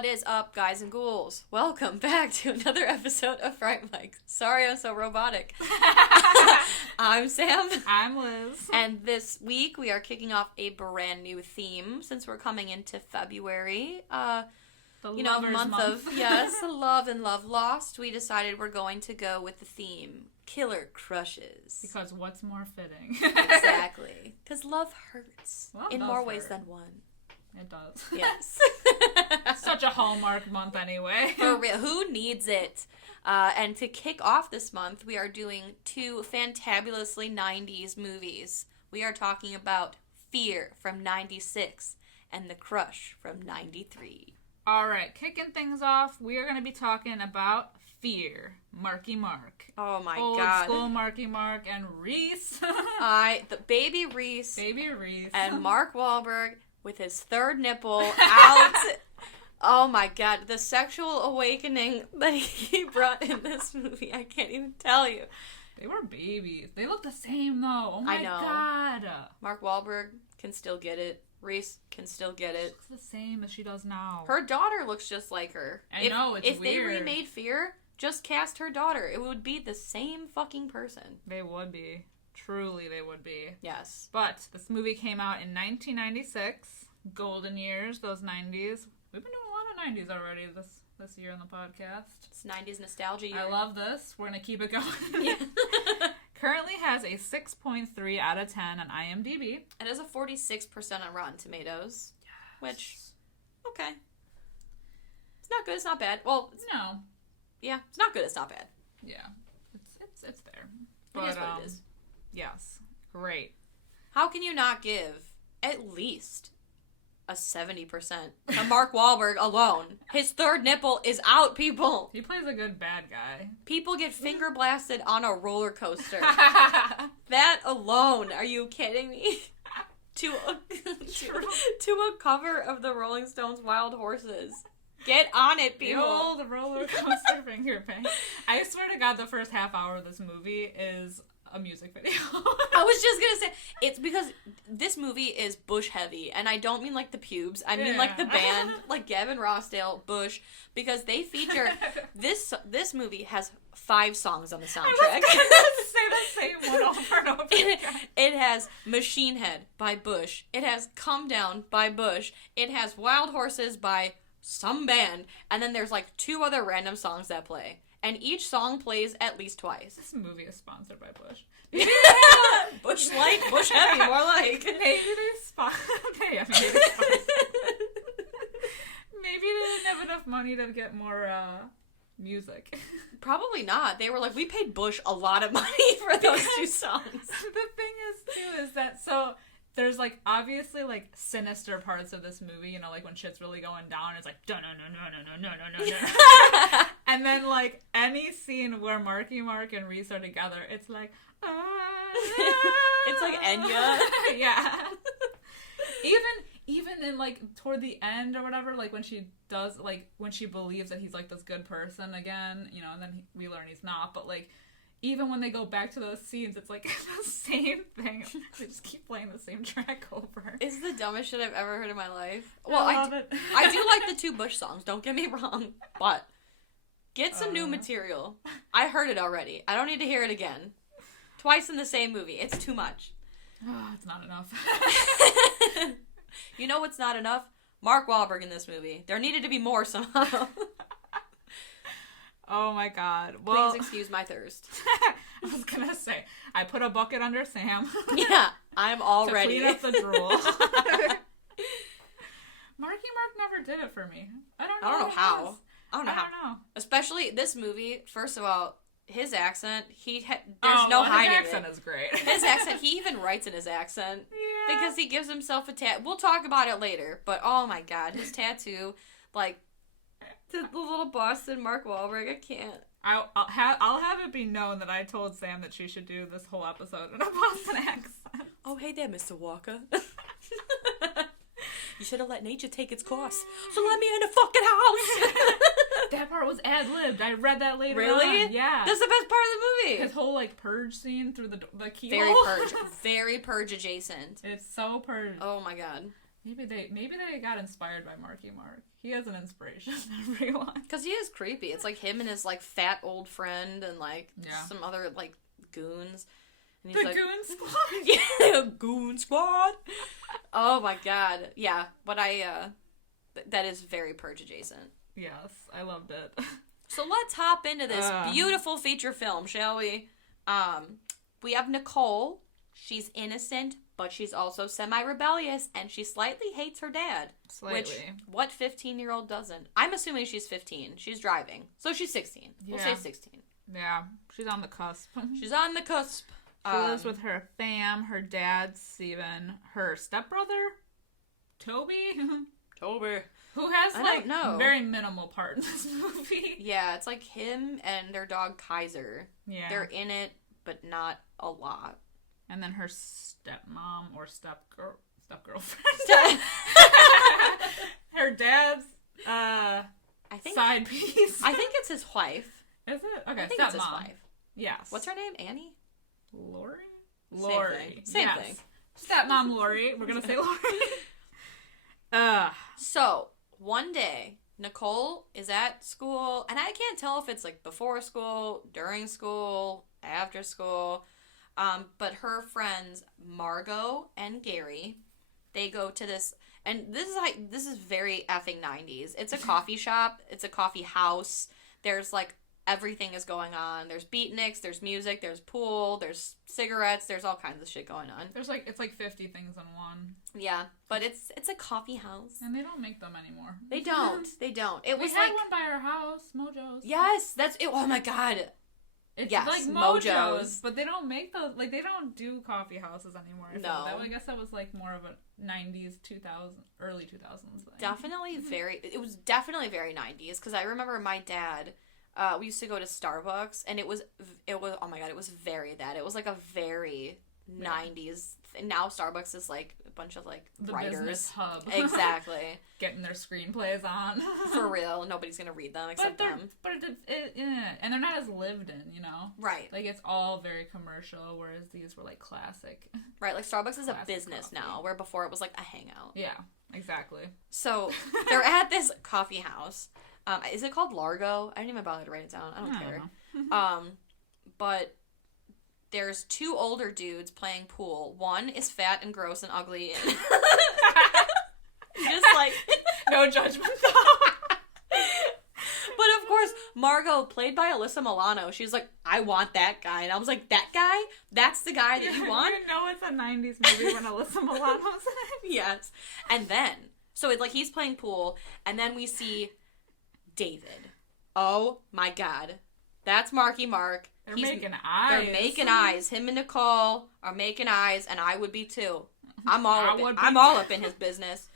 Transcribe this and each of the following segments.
What is up, guys and ghouls? Welcome back to another episode of Fright Mic. Sorry I'm so robotic. I'm Sam. I'm Liz. And this week we are kicking off a brand new theme since we're coming into February. Month of, yes, love and love lost. We decided we're going to go with the theme, killer crushes. Because what's more fitting? Exactly. Because love hurts in more ways than one. It does. Yes. Such a Hallmark month anyway. For real. Who needs it? And to kick off this month, we are doing two fantabulously 90s movies. We are talking about Fear from 96 and The Crush from 93. Alright, kicking things off, we are going to be talking about Fear. Marky Mark. Oh my Old god. Old school Marky Mark and Reese. The baby Reese. Baby Reese. And Mark Wahlberg with his third nipple out. Oh my god, the sexual awakening that he brought in this movie, I can't even tell you. They were babies. They look the same though. Oh my I know. god. Mark Wahlberg can still get it. Reese can still get it. She looks the same as she does now. Her daughter looks just like her. I know, it's if weird. If they remade Fear, just cast her daughter. It would be the same fucking person. They would be. Truly, they would be. Yes. But this movie came out in 1996. Golden years, those 90s. We've been doing a lot of 90s already this year on the podcast. It's 90s nostalgia year. I love this. We're going to keep it going. Yeah. Currently has a 6.3 out of 10 on IMDb. It has a 46% on Rotten Tomatoes. Yes. Which, okay. It's not good, it's not bad. Well, no. Yeah, it's not good, it's not bad. Yeah. It's there. But, it is what it is. Yes. Great. How can you not give at least a 70% to Mark Wahlberg alone? His third nipple is out, people. He plays a good bad guy. People get finger blasted on a roller coaster. That alone, are you kidding me? to a cover of the Rolling Stones' Wild Horses. Get on it, people. The old roller coaster finger bang. I swear to God, the first half hour of this movie is a music video. I was just gonna say, it's because this movie is Bush heavy, and I don't mean like the pubes, I mean like the band, like Gavin Rossdale, Bush, because they feature, this movie has 5 songs on the soundtrack. I was gonna say the same one over and over again. It has Machine Head by Bush, it has Come Down by Bush, it has Wild Horses by some band, and then there's like 2 other random songs that play. And each song plays at least twice. This movie is sponsored by Bush. Bush light, Bush heavy, more like. Maybe they Maybe they didn't have enough money to get more music. Probably not. They were like, we paid Bush a lot of money for those 2 songs. The thing is, too, is that there's, like, obviously, like, sinister parts of this movie, you know, like, when shit's really going down, it's like, no. And then, like, any scene where Marky Mark and Reese are together, it's like, It's like Enya. Yeah. Even in, like, toward the end or whatever, like, when she does, like, when she believes that he's, like, this good person again, you know, and then we learn he's not, but, like, even when they go back to those scenes, it's like the same thing. They just keep playing the same track over. It's the dumbest shit I've ever heard in my life. Well, I love it. I do like the 2 Bush songs, don't get me wrong, but get some new material. I heard it already. I don't need to hear it again. Twice in the same movie. It's too much. It's not enough. You know what's not enough? Mark Wahlberg in this movie. There needed to be more somehow. Oh my god. Well, please excuse my thirst. I was gonna say, I put a bucket under Sam. Yeah, I'm all to ready. Clean up the drool. Marky Mark never did it for me. I don't know how. I don't know. Especially this movie, first of all, his accent, there's no hiding it. His accent is great. His accent, he even writes in his accent. Yeah. Because he gives himself a tattoo. We'll talk about it later, but oh my god, his tattoo, like, the little Boston Mark Wahlberg, I can't. I'll have it be known that I told Sam that she should do this whole episode in a Boston accent. Oh, hey there, Mr. Walker. You should have let nature take its course. So let me in the fucking house. That part was ad-libbed. I read that later Really? on. Yeah. That's the best part of the movie. His whole, like, purge scene through the keyhole. Very purge. Very purge adjacent. It's so purge. Oh my god. Maybe they got inspired by Marky Mark. He is an inspiration, everyone. Because he is creepy. It's like him and his, like, fat old friend and, like, some other, like, goons. And he's the like, Goon Squad? Yeah, Goon Squad! Oh, my God. Yeah, but that is very Purge adjacent. Yes, I loved it. So let's hop into this beautiful feature film, shall we? We have Nicole. She's innocent, but she's also semi-rebellious, and she slightly hates her dad. Slightly. Which, what 15-year-old doesn't? I'm assuming she's 15. She's driving. So she's 16. We'll say 16. Yeah, she's on the cusp. She's on the cusp. She lives with her fam, her dad, Steven, her stepbrother, Toby. Who has, like, very minimal part in this movie. Yeah, it's like him and their dog Kaiser. Yeah. They're in it, but not a lot. And then her stepmom or stepgirlfriend. Her dad's side piece. I think it's his wife. Is it? Okay, I think it's his wife. Yes. What's her name? Annie? Lori. Same thing. Stepmom Lori. We're gonna say Lori. So, one day, Nicole is at school, and I can't tell if it's, like, before school, during school, after school, but her friends, Margot and Gary, they go to this, and this is very effing 90s. It's a coffee shop, it's a coffee house, there's, like, everything is going on. There's beatniks, there's music, there's pool, there's cigarettes, there's all kinds of shit going on. It's like 50 things in one. Yeah, but it's a coffee house. And they don't make them anymore. They don't. It was had one by our house, Mojo's. Yes, that's it. Oh my god. It's like Mojo's, but they don't make those, like, they don't do coffee houses anymore. I guess that was, like, more of a 90s, 2000, early 2000s thing. It was definitely very 90s, because I remember my dad, we used to go to Starbucks, and it was, oh my god, it was very that. It was, like, a very 90s. And now Starbucks is, like, a bunch of, like, the writers. Business hub. Exactly. Getting their screenplays on. For real. Nobody's gonna read them except them. But and they're not as lived in, you know? Right. Like, it's all very commercial, whereas these were, like, classic. Right, like, Starbucks is a business coffee now, where before it was, like, a hangout. Yeah, exactly. So, they're at this coffee house. Is it called Largo? I didn't even bother to write it down. I don't care. But there's two older dudes playing pool. One is fat and gross and ugly. And just like... No judgment, though. But of course, Margot, played by Alyssa Milano, she's like, I want that guy. And I was like, that guy? That's the guy that you want? You know it's a 90s movie when Alyssa Milano's in it. Yes. And then, so it's like he's playing pool, and then we see David. Oh my god. That's Marky Mark. They're making eyes. They're making eyes. Him and Nicole are making eyes, and I would be too. I'm all up in his business.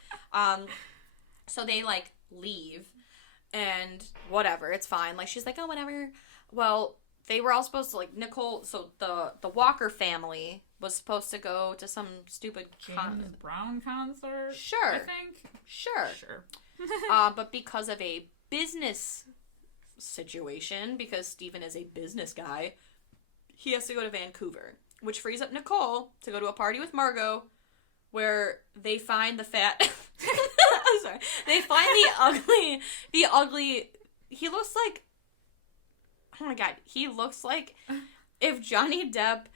So they, like, leave, and whatever, it's fine. Like, she's like, oh, whatever. Well, they were all supposed to, like, Nicole, so the Walker family was supposed to go to some stupid James Brown concert? Sure. I think? Sure. But because of a business situation, because Steven is a business guy, he has to go to Vancouver, which frees up Nicole to go to a party with Margot, where they find the fat... I'm sorry. They find the ugly... He looks like... Oh my god. He looks like if Johnny Depp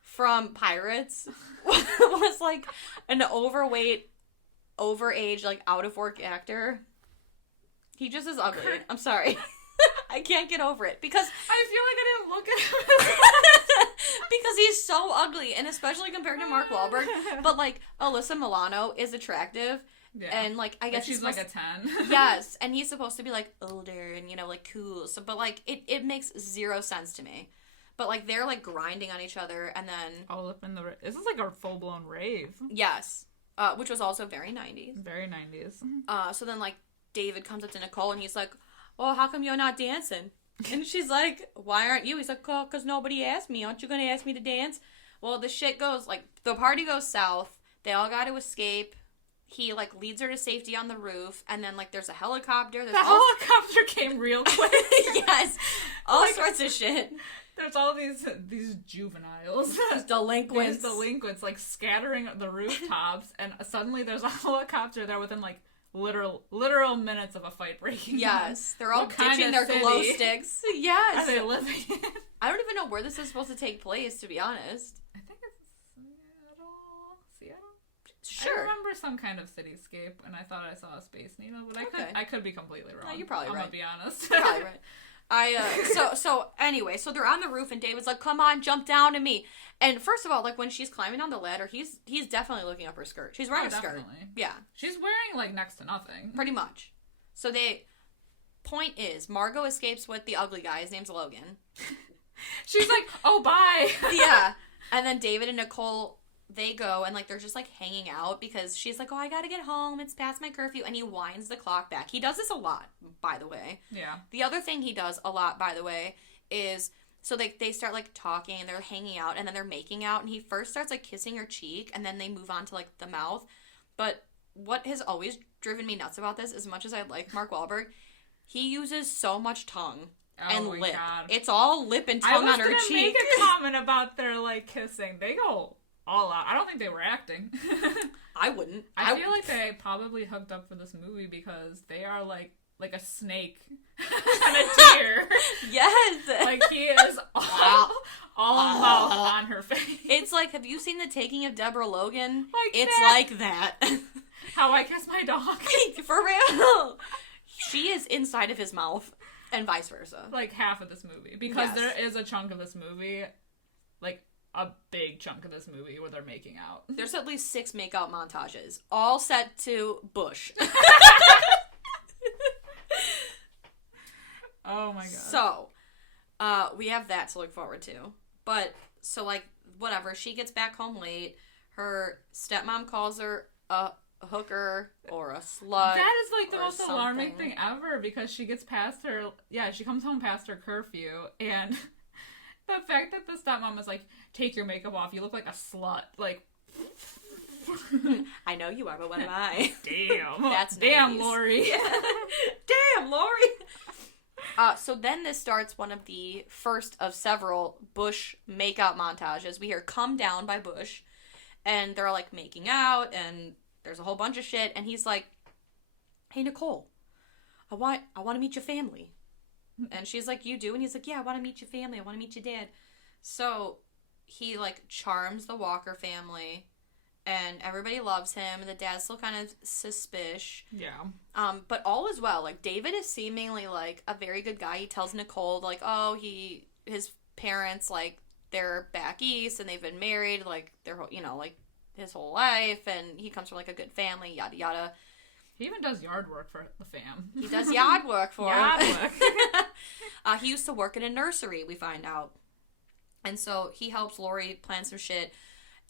from Pirates was, like, an overweight, overage, like, out-of-work actor. He just is ugly. I'm sorry. I can't get over it, because... I feel like I didn't look at him. Because he's so ugly, and especially compared to Mark Wahlberg. But, like, Alyssa Milano is attractive. Yeah. And, like, I guess she's like a 10. Yes, and he's supposed to be, like, older and, you know, like, cool. So, but, like, it makes zero sense to me. But, like, they're, like, grinding on each other, and then... All up in the... This is, like, a full-blown rave. Yes. Which was also very 90s. Very 90s. So then, like, David comes up to Nicole, and he's like, oh, how come you're not dancing? And she's like, why aren't you? He's like, oh, because nobody asked me. Aren't you going to ask me to dance? Well, the shit goes, like, the party goes south. They all got to escape. He, like, leads her to safety on the roof, and then, like, there's a helicopter. Helicopter came real quick. Yes. All sorts of shit. There's all these juveniles. Delinquents. These delinquents, like, scattering the rooftops, and suddenly there's a helicopter there within, like, literal minutes of a fight breaking out. Yes, they're all ditching their glow sticks. Yes. Are they living in? I don't even know where this is supposed to take place, to be honest. I think it's Seattle? Sure. I remember some kind of cityscape, and I thought I saw a Space Needle, but I could be completely wrong. No, you're probably right. I'm gonna be honest. You're probably right. So anyway, so they're on the roof, and David's like, "Come on, jump down to me." And first of all, like when she's climbing on the ladder, he's definitely looking up her skirt. She's wearing a skirt. Definitely. Yeah. She's wearing like next to nothing. Pretty much. So point is, Margot escapes with the ugly guy. His name's Logan. She's like, "Oh, bye." Yeah. And then David and Nicole, they go and like they're just like hanging out because she's like, "Oh, I gotta get home. It's past my curfew." And he winds the clock back. He does this a lot, by the way. Yeah. The other thing he does a lot, by the way, is so they start like talking and they're hanging out and then they're making out and he first starts like kissing her cheek and then they move on to like the mouth. But what has always driven me nuts about this, as much as I like Mark Wahlberg, he uses so much tongue. And lip. God. It's all lip and tongue on her cheek. I was gonna make a comment about their like kissing. They go all out. I don't think they were acting. I wouldn't. I feel like they probably hooked up for this movie because they are like a snake and a deer. Yes. Like he is all mouth on her face. It's like, have you seen The Taking of Deborah Logan? It's like that. How I Kiss My Dog. For real. She is inside of his mouth. And vice versa. Like half of this movie. Because there is a chunk of this movie, like a big chunk of this movie where they're making out. There's at least 6 makeout montages, all set to Bush. Oh my god. So, we have that to look forward to. But, so like, whatever, she gets back home late, her stepmom calls her a hooker or a slut. That is like the most alarming thing ever because she gets past her, she comes home past her curfew and the fact that the stepmom is like, take your makeup off, you look like a slut, like I know you are, but what am I? Damn. That's damn, 90s. Lori. Damn, Lori. So then this starts one of the first of several Bush makeout montages. We hear Come Down by Bush and they're like making out and there's a whole bunch of shit, and he's like, "Hey, Nicole, I want to meet your family." And she's like, "You do?" And he's like, "Yeah, I want to meet your family. I want to meet your dad." So he, like, charms the Walker family, and everybody loves him, and the dad's still kind of suspicious. Yeah. But all is well. Like, David is seemingly, like, a very good guy. He tells Nicole, like, oh, his parents, like, they're back east, and they've been married, like, their whole, like, his whole life, and he comes from like a good family, yada yada. He even does yard work for the fam. He does yard work for him. He used to work in a nursery, we find out. And so he helps Lori plan some shit,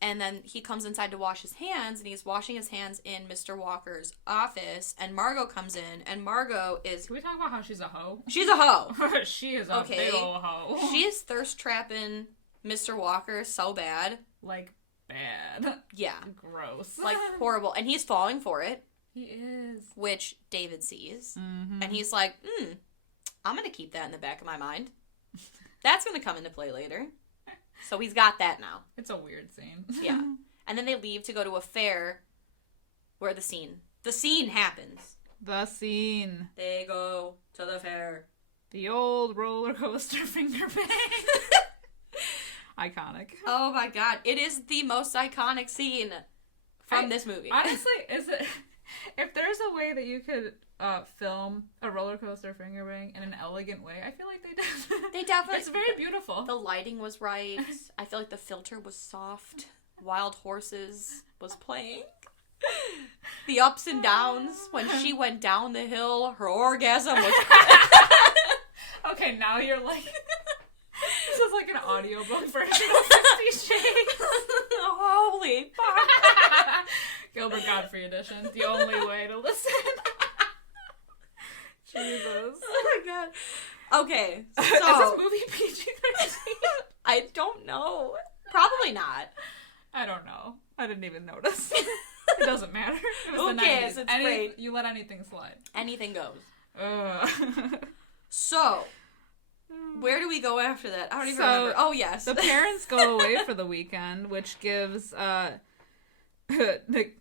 and then he comes inside to wash his hands, and he's washing his hands in Mr. Walker's office, and Margot comes in, and Margot is... Can we talk about how she's a hoe? She's a hoe. She is a big old hoe. She is thirst trapping Mr. Walker so bad. Like... bad. Yeah. Gross. Like, horrible. And he's falling for it. He is. Which David sees. Mm-hmm. And he's like, I'm going to keep that in the back of my mind. That's going to come into play later. So he's got that now. It's a weird scene. Yeah. And then they leave to go to a fair where the scene happens. The scene. They go to the fair. The old roller coaster finger bang. Iconic. Oh my god. It is the most iconic scene from this movie. Honestly, if there's a way that you could film a roller coaster finger bang in an elegant way, I feel like they did. They definitely... It's very beautiful. The lighting was right. I feel like the filter was soft. Wild Horses was playing. The ups and downs. When she went down the hill, her orgasm was... Okay, now you're like... This is like an audiobook version of 50 Shades. Holy fuck. Gilbert Gottfried edition. The only way to listen. Jesus. Oh my god. Okay, so... Is this movie PG-13? I don't know. Probably not. I don't know. I didn't even notice. It doesn't matter. It was Who cares? It's great. You let anything slide. Anything goes. So... Where do we go after that? I don't even remember. Oh, yes. The parents go away for the weekend, which gives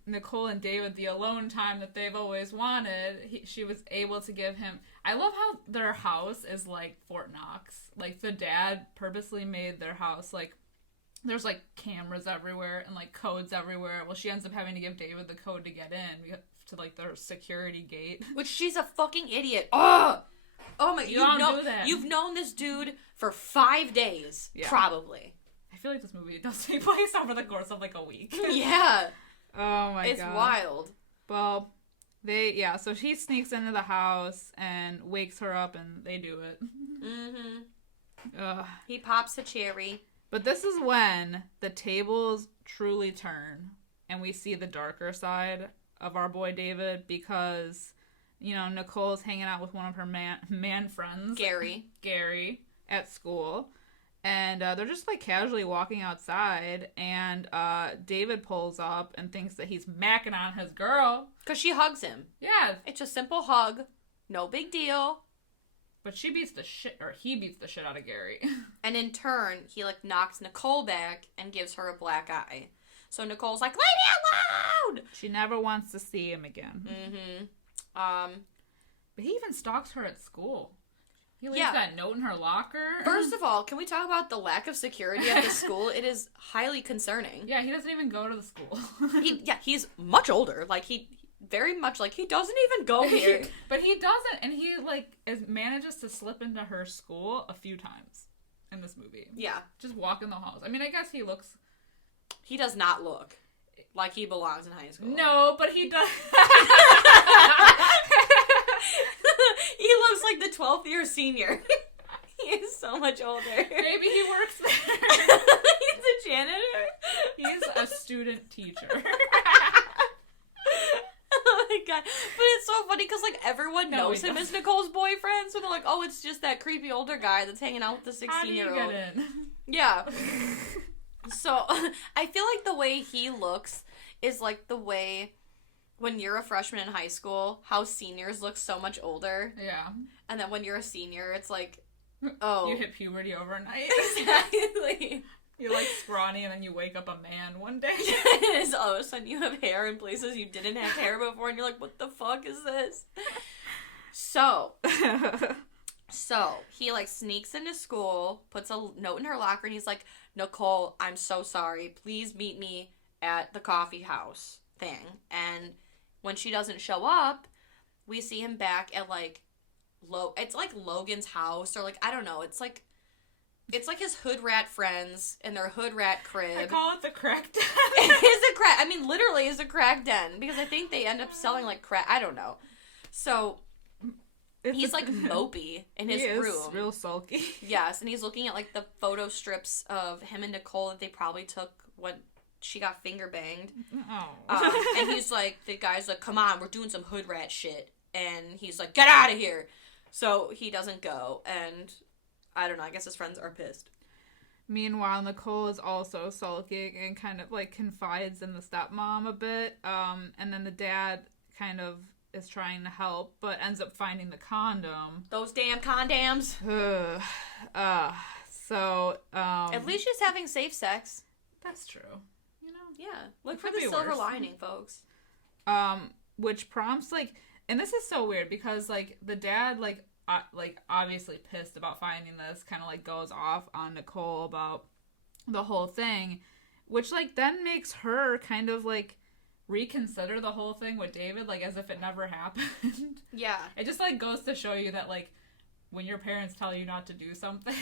Nicole and David the alone time that they've always wanted, she was able to give him. I love how their house is like Fort Knox. Like, the dad purposely made their house like, there's like cameras everywhere and like codes everywhere. Well, she ends up having to give David the code to get in to like their security gate. Which she's a fucking idiot. Oh my! You don't do that. You've known this dude for 5 days, probably. I feel like this movie does take place over the course of like a week. Yeah. Oh my god. It's wild. Well, so she sneaks into the house and wakes her up and they do it. He pops a cherry. But this is when the tables truly turn and we see the darker side of our boy David, because, you know, Nicole's hanging out with one of her man friends. Gary, at school. And they're just, like, casually walking outside, and David pulls up and thinks that he's macking on his girl. Because she hugs him. Yeah. It's a simple hug. No big deal. But he beats the shit out of Gary. And in turn, he, like, knocks Nicole back and gives her a black eye. So Nicole's like, "Leave me alone!" She never wants to see him again. But he even stalks her at school. He leaves that note in her locker. First of all, can we talk about the lack of security at the school? It is highly concerning. Yeah, he doesn't even go to the school. He's much older. Like, he very much, like, he doesn't even go here. But he doesn't, and he, like, manages to slip into her school a few times in this movie. Yeah. Just walk in the halls. I mean, I guess he looks... He does not look like he belongs in high school. No, but he does... He looks like the 12th year senior. He is so much older. Maybe he works there. He's a janitor. He's a student teacher. Oh my god. But it's so funny because, like, everyone knows him as Nicole's boyfriend, so they're like, oh, it's just that creepy older guy that's hanging out with the 16-year-old. How do you get in? Yeah. So, I feel like the way he looks is like the way... when you're a freshman in high school, how seniors look so much older. Yeah. And then when you're a senior, it's like, oh. You hit puberty overnight. Exactly. You're like scrawny and then you wake up a man one day. Yes, all of a sudden you have hair in places you didn't have hair before and you're like, what the fuck is this? So he like sneaks into school, puts a note in her locker, and he's like, "Nicole, I'm so sorry. Please meet me at the coffee house thing." And when she doesn't show up, we see him back at, like, it's like Logan's house, or, like, I don't know, it's like his hood rat friends in their hood rat crib. I call it the crack den. It is a crack, I mean, literally is a crack den, because I think they end up selling, like, crack, I don't know. So, he's, like, mopey in his room. Real sulky. Yes, and he's looking at, like, the photo strips of him and Nicole that they probably took when she got finger banged. Oh. And he's like, the guy's like, "Come on, we're doing some hood rat shit." And he's like, "Get out of here." So he doesn't go. And I don't know, I guess his friends are pissed. Meanwhile, Nicole is also sulking and kind of like confides in the stepmom a bit. And then the dad kind of is trying to help, but ends up finding the condom. Those damn condoms. At least she's having safe sex. That's true. Yeah. Look for the silver lining, folks. Which prompts, like, and this is so weird because, like, the dad, like obviously pissed about finding this, kind of, like, goes off on Nicole about the whole thing, which, like, then makes her kind of, like, reconsider the whole thing with David, like, as if it never happened. Yeah. It just, like, goes to show you that, like, when your parents tell you not to do something...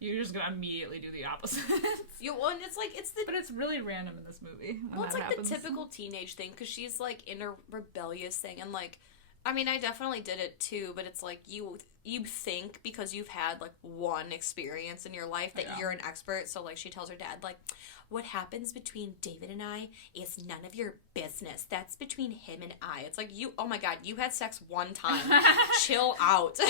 You're just gonna immediately do the opposite. But it's really random in this movie. Well, it's like happens. The typical teenage thing, because she's, like, in a rebellious thing, and, like, I mean, I definitely did it too, but it's like you think because you've had, like, one experience in your life that you're an expert. So, like, she tells her dad, like, "What happens between David and I is none of your business. That's between him and I." It's like, oh my god, you had sex one time. Chill out.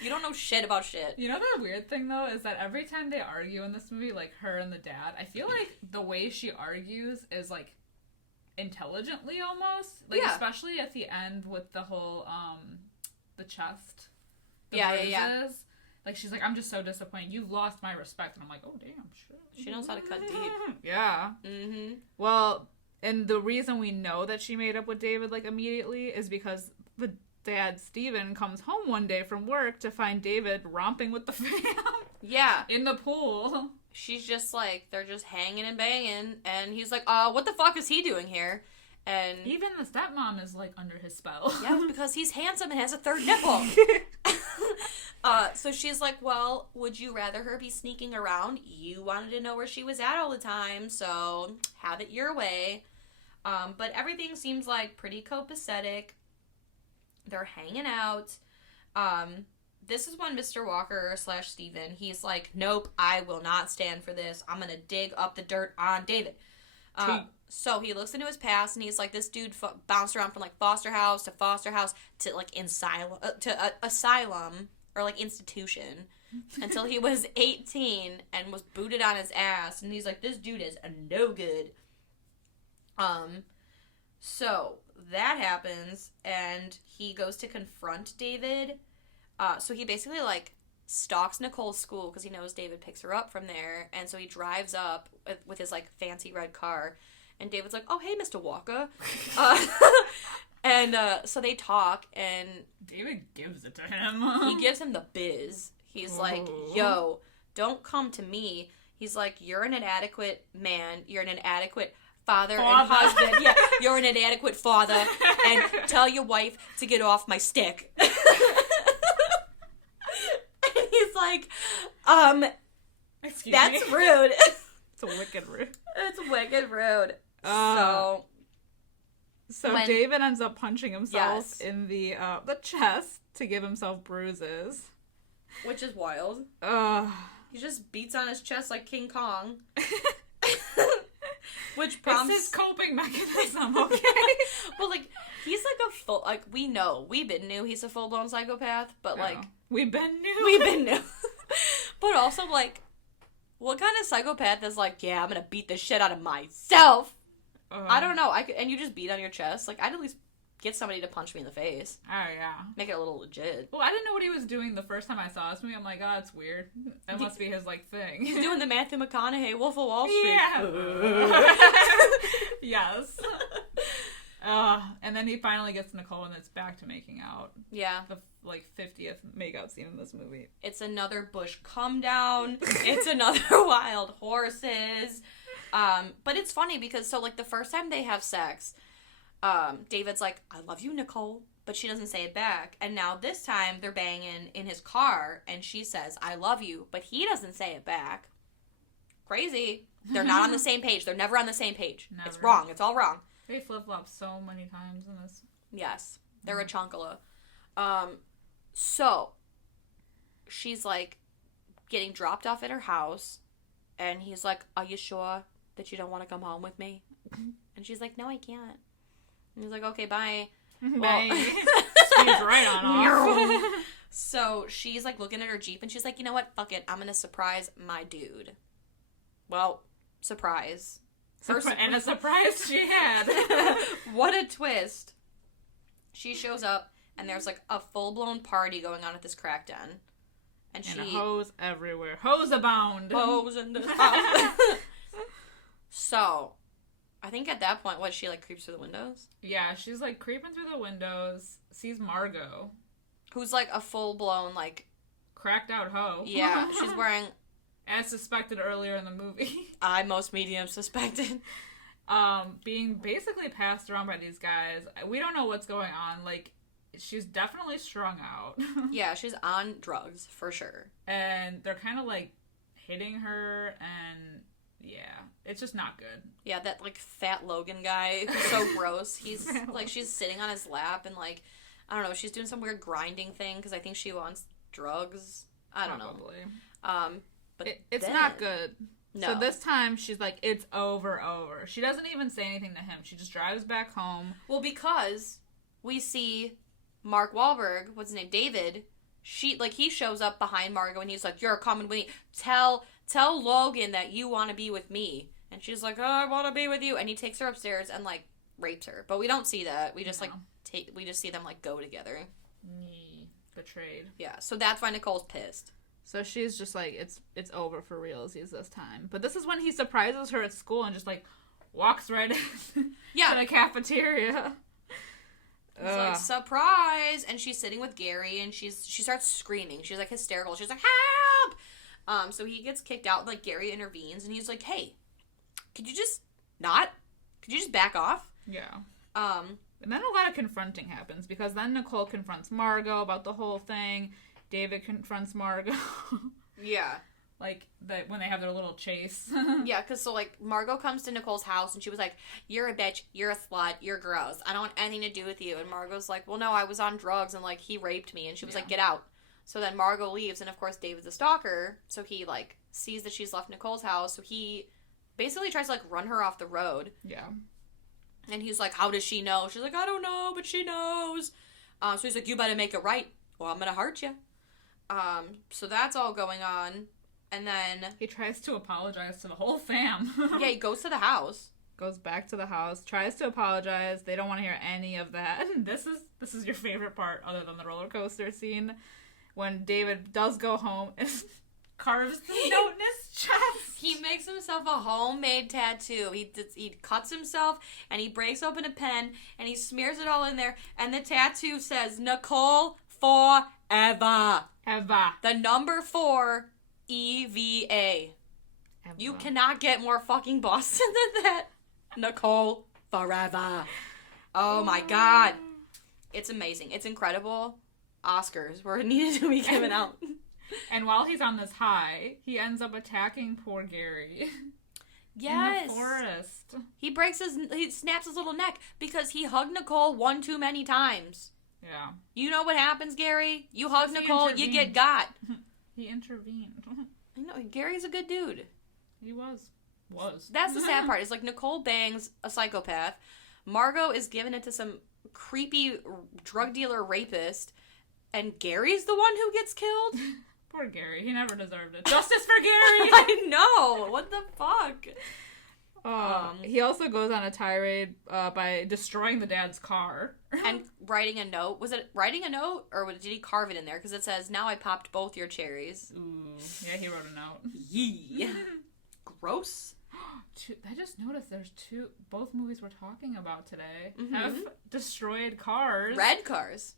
You don't know shit about shit. You know the weird thing, though, is that every time they argue in this movie, like, her and the dad, I feel like the way she argues is, like, intelligently almost. Like, especially at the end with the whole, the chest. The bruises. Like, she's like, I'm just so disappointed. You've lost my respect. And I'm like, oh, damn, shit. She knows how to cut deep. Yeah. Mm-hmm. Well, and the reason we know that she made up with David, like, immediately is because the dad, Steven, comes home one day from work to find David romping with the fam. Yeah. In the pool. She's just like, they're just hanging and banging. And he's like, what the fuck is he doing here? And even the stepmom is, like, under his spell. Yeah, because he's handsome and has a third nipple. So she's like, well, would you rather her be sneaking around? You wanted to know where she was at all the time, so have it your way. But everything seems, like, pretty copacetic. They're hanging out. This is when Mr. Walker / Steven, he's like, nope, I will not stand for this. I'm going to dig up the dirt on David. So he looks into his past, and he's like, this dude bounced around from, like, foster house to, like, asylum or, like, institution until he was 18 and was booted on his ass. And he's like, this dude is no good. So that happens, and he goes to confront David. So he basically, like, stalks Nicole's school because he knows David picks her up from there. And so he drives up with his, like, fancy red car. And David's like, oh, hey, Mr. Walker. And so they talk, and David gives it to him. He gives him the biz. He's like, yo, don't come to me. He's like, you're an inadequate man. You're an inadequate father and husband. Yeah, you're an inadequate father. And tell your wife to get off my stick. And he's like, Excuse that's me? rude. It's wicked rude. It's wicked rude. So David ends up punching himself in the chest to give himself bruises. Which is wild. He just beats on his chest like King Kong. Which prompts... It's his coping mechanism, okay? Well, like, he's like a full... Like, we've been new he's a full-blown psychopath, but, like... We've been new. But also, like, what kind of psychopath is like, yeah, I'm gonna beat the shit out of myself? I don't know. And you just beat on your chest? Like, I'd at least get somebody to punch me in the face. Oh, yeah. Make it a little legit. Well, I didn't know what he was doing the first time I saw this movie. I'm like, oh, it's weird. That must be his, like, thing. He's doing the Matthew McConaughey Wolf of Wall Street. Yeah. Yes. And then he finally gets Nicole, and it's back to making out. Yeah. The, like, 50th makeout scene in this movie. It's another bush come down. It's another wild horses. But it's funny because, so, like, the first time they have sex, David's like, I love you, Nicole, but she doesn't say it back. And now this time they're banging in his car, and she says, I love you, but he doesn't say it back. Crazy. They're not on the same page. They're never on the same page. Never. It's wrong. It's all wrong. They flip-flop so many times in this. Yes. They're a chonkala. So, she's, like, getting dropped off at her house, and he's like, are you sure that you don't want to come home with me? And she's like, no, I can't. And he's like, okay, bye. Bye. Speeds right on off. So she's, like, looking at her Jeep, and she's like, you know what? Fuck it. I'm going to surprise my dude. Well, surprise. And a surprise she had. What a twist. She shows up, and there's, like, a full-blown party going on at this crack den. And hoes everywhere. Hoes abound. Hoes in this house. So, I think at that point, she, like, creeps through the windows? Yeah, she's, like, creeping through the windows, sees Margot. Who's, like, a full-blown, like... cracked out hoe. Yeah, she's wearing... As suspected earlier in the movie. Most medium suspected. Being basically passed around by these guys. We don't know what's going on. Like, she's definitely strung out. Yeah, she's on drugs, for sure. And they're kind of, like, hitting her, and... yeah, it's just not good. Yeah, that, like, fat Logan guy who's so gross. He's, like, she's sitting on his lap and, like, I don't know, she's doing some weird grinding thing because I think she wants drugs. I don't know. But it's not good. No. So this time, she's like, it's over. She doesn't even say anything to him. She just drives back home. Well, because we see Mark Wahlberg, what's his name, David, he shows up behind Margot and he's like, you're coming with me. Tell Logan that you want to be with me. And she's like, oh, I want to be with you. And he takes her upstairs and, like, rapes her. But we don't see that. We just, we just see them, like, go together. Betrayed. Yeah, so that's why Nicole's pissed. So she's just like, it's over for realsies this time. But this is when he surprises her at school and just like walks right in to the cafeteria. He's like, surprise! And she's sitting with Gary, and she starts screaming. She's like hysterical. She's like, help! So he gets kicked out. Like Gary intervenes, and he's like, hey, could you just back off? Yeah. And then a lot of confronting happens, because then Nicole confronts Margot about the whole thing. David confronts Margot. Yeah. Like, when they have their little chase. Yeah, because so, like, Margot comes to Nicole's house, and she was like, you're a bitch, you're a slut, you're gross, I don't want anything to do with you. And Margot's like, well, no, I was on drugs, and, like, he raped me. And she was like, get out. So then Margot leaves, and, of course, David's a stalker, so he, like, sees that she's left Nicole's house, so he basically tries to, like, run her off the road. Yeah. And he's like, how does she know? She's like, I don't know, but she knows. So he's like, you better make it right, or I'm gonna hurt you. So that's all going on. And then he tries to apologize to the whole fam. Yeah, he goes to the house. Goes back to the house, tries to apologize. They don't want to hear any of that. This is your favorite part, other than the roller coaster scene, when David does go home and carves the note in his chest. He makes himself a homemade tattoo. He cuts himself, and he breaks open a pen, and he smears it all in there, and the tattoo says, Nicole forever. Eva. The number 4, EVA. Eva. You cannot get more fucking Boston than that. Nicole forever. Oh my god. It's amazing. It's incredible. Oscars were needed to be given out. And while he's on this high, he ends up attacking poor Gary. Yes. In the forest. He snaps his little neck because he hugged Nicole one too many times. Yeah. You know what happens, Gary? You hug Nicole, you get got. He intervened. I know, Gary's a good dude. He was. That's the sad part. Is like Nicole bangs a psychopath. Margot is giving it to some creepy drug dealer rapist. And Gary's the one who gets killed? Poor Gary. He never deserved it. Justice for Gary! I know! What the fuck? He also goes on a tirade by destroying the dad's car. And writing a note. Was it writing a note? Or did he carve it in there? Because it says, now I popped both your cherries. Ooh. Yeah, he wrote a note. Yee. Gross. I just noticed there's both movies we're talking about today have destroyed cars. Red cars.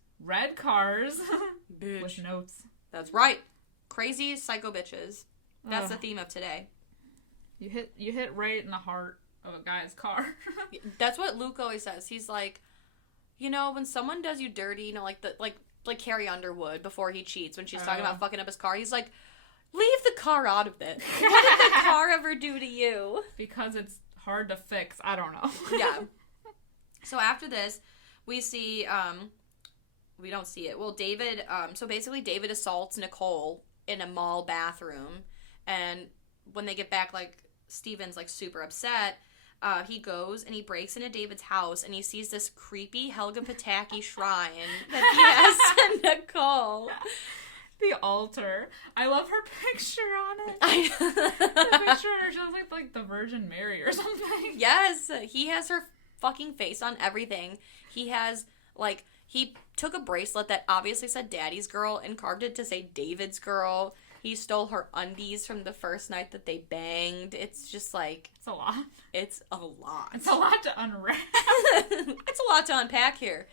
Bitch. With notes. That's right. Crazy psycho bitches. That's the theme of today. You hit right in the heart of a guy's car. That's what Luke always says. He's like, you know, when someone does you dirty, like Carrie Underwood before he cheats, when she's talking about fucking up his car, he's like, leave the car out of it. What did the car ever do to you? Because it's hard to fix. I don't know. Yeah. So after this, we see, we don't see it. Well, David, so basically David assaults Nicole in a mall bathroom, and when they get back, like, Steven's, like, super upset. He goes and he breaks into David's house, and he sees this creepy Helga Pataki shrine that he has to Nicole. The altar. I love her picture on it. The picture of her, she looks like the Virgin Mary or something. Yes, he has her fucking face on everything. He has, like, he took a bracelet that obviously said Daddy's Girl and carved it to say David's Girl. He stole her undies from the first night that they banged. It's just like... It's a lot. It's a lot. It's a lot to unwrap. It's a lot to unpack here.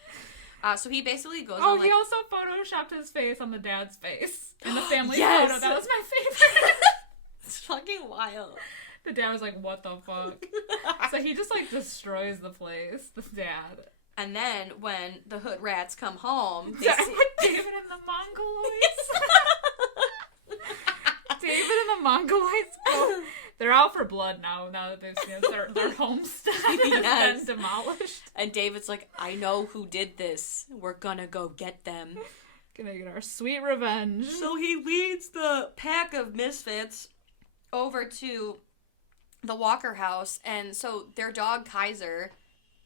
So he basically goes on, he also photoshopped his face on the dad's face in the family yes! photo. That was my favorite. It's fucking wild. The dad was like, what the fuck? So he just, like, destroys the place, the dad. And then when the hood rats come home... David and the Mongoloids. David and the Mongoloids, they're out for blood now that they've seen their homestead has been demolished. And David's like, I know who did this. We're gonna go get them. Gonna get our sweet revenge. So he leads the pack of misfits over to the Walker house, and so their dog Kaiser,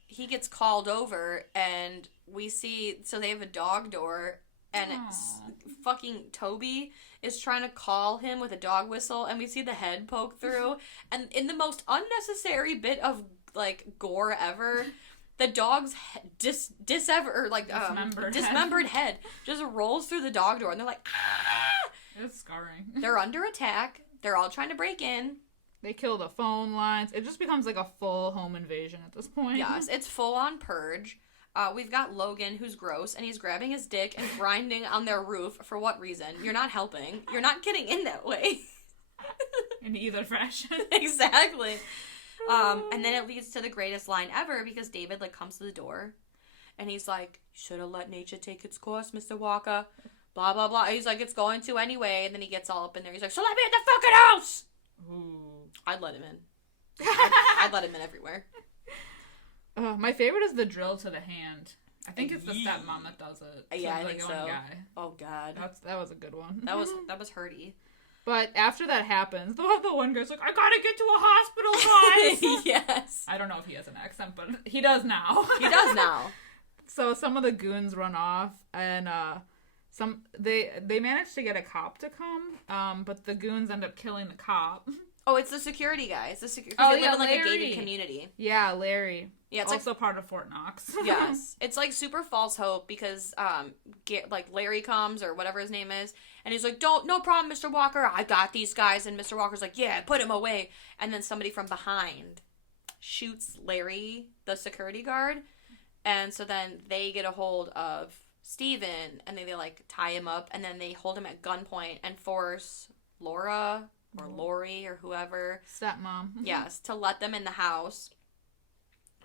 he gets called over, and we see, so they have a dog door, and it's fucking Toby is trying to call him with a dog whistle, and we see the head poke through, and in the most unnecessary bit of, like, gore ever, the dog's dismembered head just rolls through the dog door, and they're like, ah! It's scarring. They're under attack. They're all trying to break in. They kill the phone lines. It just becomes like a full home invasion at this point. Yes, it's full on purge. We've got Logan, who's gross, and he's grabbing his dick and grinding on their roof. For what reason? You're not helping. You're not getting in that way. In either fashion. Exactly. And then it leads to the greatest line ever, because David, like, comes to the door, and he's like, should have let nature take its course, Mr. Walker. Blah, blah, blah. He's like, it's going to anyway. And then he gets all up in there. He's like, so let me in the fucking house! Ooh. I'd let him in. I'd let him in everywhere. My favorite is the drill to the hand. I think it's the stepmom that does it. Yeah, I think so. Guy. Oh, God. That was a good one. That was hurty. But after that happens, the one guy's like, I gotta get to a hospital, guys! Yes. I don't know if he has an accent, but he does now. He does now. So some of the goons run off, and they manage to get a cop to come, but the goons end up killing the cop. Oh, it's the security guys. They live in like a gated community. Yeah, Larry. Yeah, it's also part of Fort Knox. Yes, it's like super false hope because like Larry comes or whatever his name is, and he's like, no problem, Mr. Walker, I got these guys, and Mr. Walker's like, yeah, put him away, and then somebody from behind shoots Larry, the security guard, and so then they get a hold of Steven, and they like tie him up, and then they hold him at gunpoint and force Laura or Lori or whoever, stepmom, yes, to let them in the house.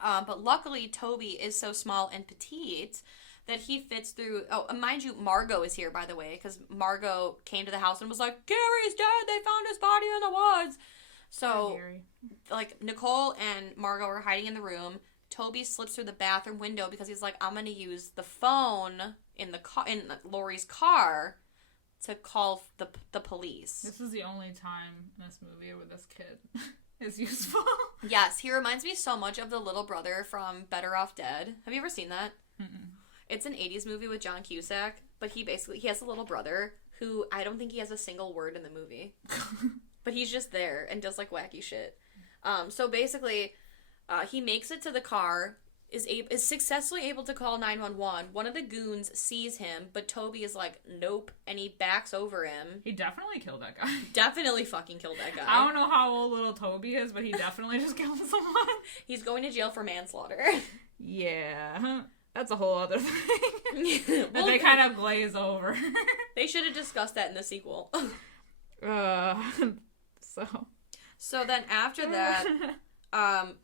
But luckily, Toby is so small and petite that he fits through. Oh, mind you, Margot is here, by the way, because Margot came to the house and was like, Gary's dead. They found his body in the woods. So, like, Nicole and Margot are hiding in the room. Toby slips through the bathroom window because he's like, I'm going to use the phone in Lori's car to call the police. This is the only time in this movie where this kid is useful. Yes, he reminds me so much of the little brother from Better Off Dead. Have you ever seen that? Mm-mm. It's an 80s movie with John Cusack, but he has a little brother who I don't think he has a single word in the movie. But he's just there and does like wacky shit. So basically, he makes it to the car, is successfully able to call 911. One of the goons sees him, but Toby is like, nope, and he backs over him. He definitely killed that guy. Definitely fucking killed that guy. I don't know how old little Toby is, but he definitely just killed someone. He's going to jail for manslaughter. Yeah. That's a whole other thing. Well, they kind of glaze over. They should have discussed that in the sequel. So then after that,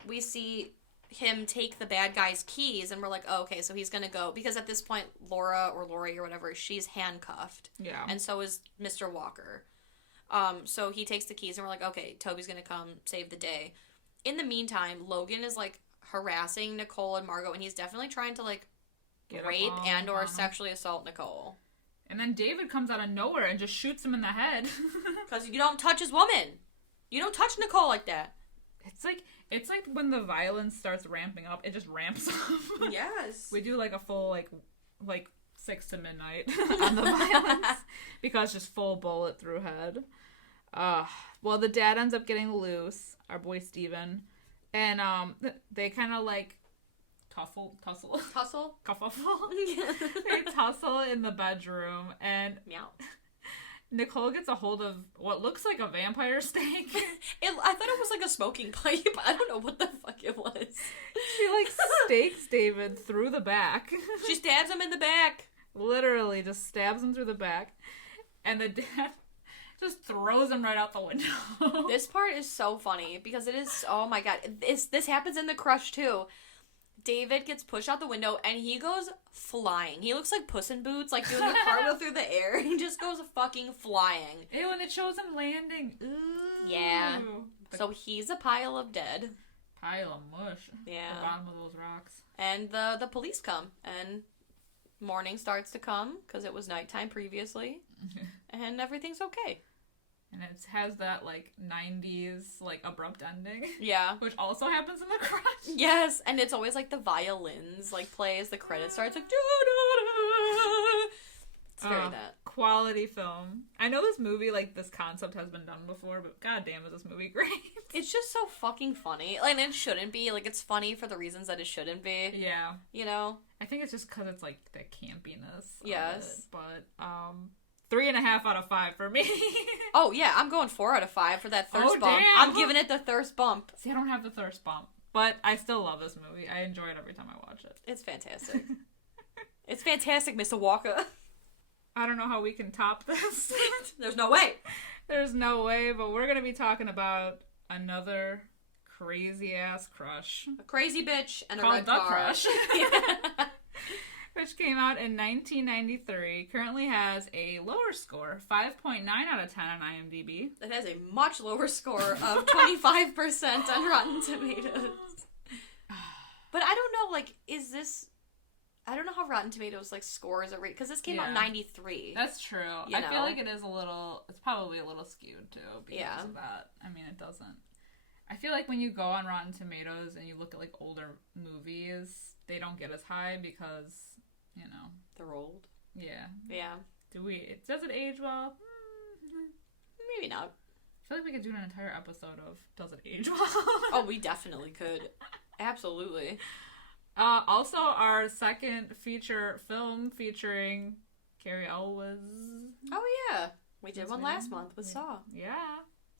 we see him take the bad guy's keys, and we're like, oh, okay, so he's gonna go, because at this point Laura or Lori or whatever, she's handcuffed. Yeah. And so is Mr. Walker. So he takes the keys, and we're like, okay, Toby's gonna come save the day. In the meantime, Logan is like harassing Nicole and Margot, and he's definitely trying to like rape and or sexually assault Nicole. And then David comes out of nowhere and just shoots him in the head. Because you don't touch his woman. You don't touch Nicole like that. It's like when the violence starts ramping up, it just ramps up. Yes. We do like a full like 6 to midnight on the violence because just full bullet through head. Well, the dad ends up getting loose, our boy Steven, and they kind of like tussle. They tussle in the bedroom, and meow. Nicole gets a hold of what looks like a vampire stake. I thought it was like a smoking pipe. I don't know what the fuck it was. She like stakes David through the back. She stabs him in the back. Literally just stabs him through the back. And the dad just throws him right out the window. This part is so funny because it is, oh my god. This happens in The Crush too. David gets pushed out the window, and he goes flying. He looks like Puss in Boots, like doing a cartwheel through the air. He just goes fucking flying. Ew, and it shows him landing. Ooh. Yeah. So he's a pile of dead. Pile of mush. Yeah. The bottom of those rocks. And the police come, and morning starts to come, because it was nighttime previously, and everything's okay. And it has that, like, 90s, like, abrupt ending. Yeah. Which also happens in The Crush. Yes, and it's always, like, the violins, like, play as the credits start. It's like, it's very that. Quality film. I know this movie, like, this concept has been done before, but goddamn is this movie great. It's just so fucking funny. Like, and it shouldn't be. Like, it's funny for the reasons that it shouldn't be. Yeah. You know? I think it's just because it's, like, the campiness. Yes. But, 3.5 out of 5 for me. Oh, yeah, I'm going 4 out of 5 for that thirst bump. Damn. I'm giving it the thirst bump. See, I don't have the thirst bump, but I still love this movie. I enjoy it every time I watch it. It's fantastic. It's fantastic, Mr. Walker. I don't know how we can top this. There's no way. There's no way, but we're going to be talking about another crazy-ass crush. A crazy bitch and called a red The car. Crush. Which came out in 1993. Currently has a lower score, 5.9 out of 10 on IMDb. It has a much lower score of 25% on Rotten Tomatoes. But I don't know, like, is this... I don't know how Rotten Tomatoes, like, scores a rate, because this came out in 93. That's true. I feel like it is a little... It's probably a little skewed, too, because of that. I mean, it doesn't... I feel like when you go on Rotten Tomatoes and you look at, like, older movies, they don't get as high because... You know. They're old. Yeah. Yeah. Does it age well? Maybe not. I feel like we could do an entire episode of Does It Age Well? Oh, we definitely could. Absolutely. Also, our second feature film featuring Cary Elwes. Oh, yeah. We did one last month with Saw. Yeah.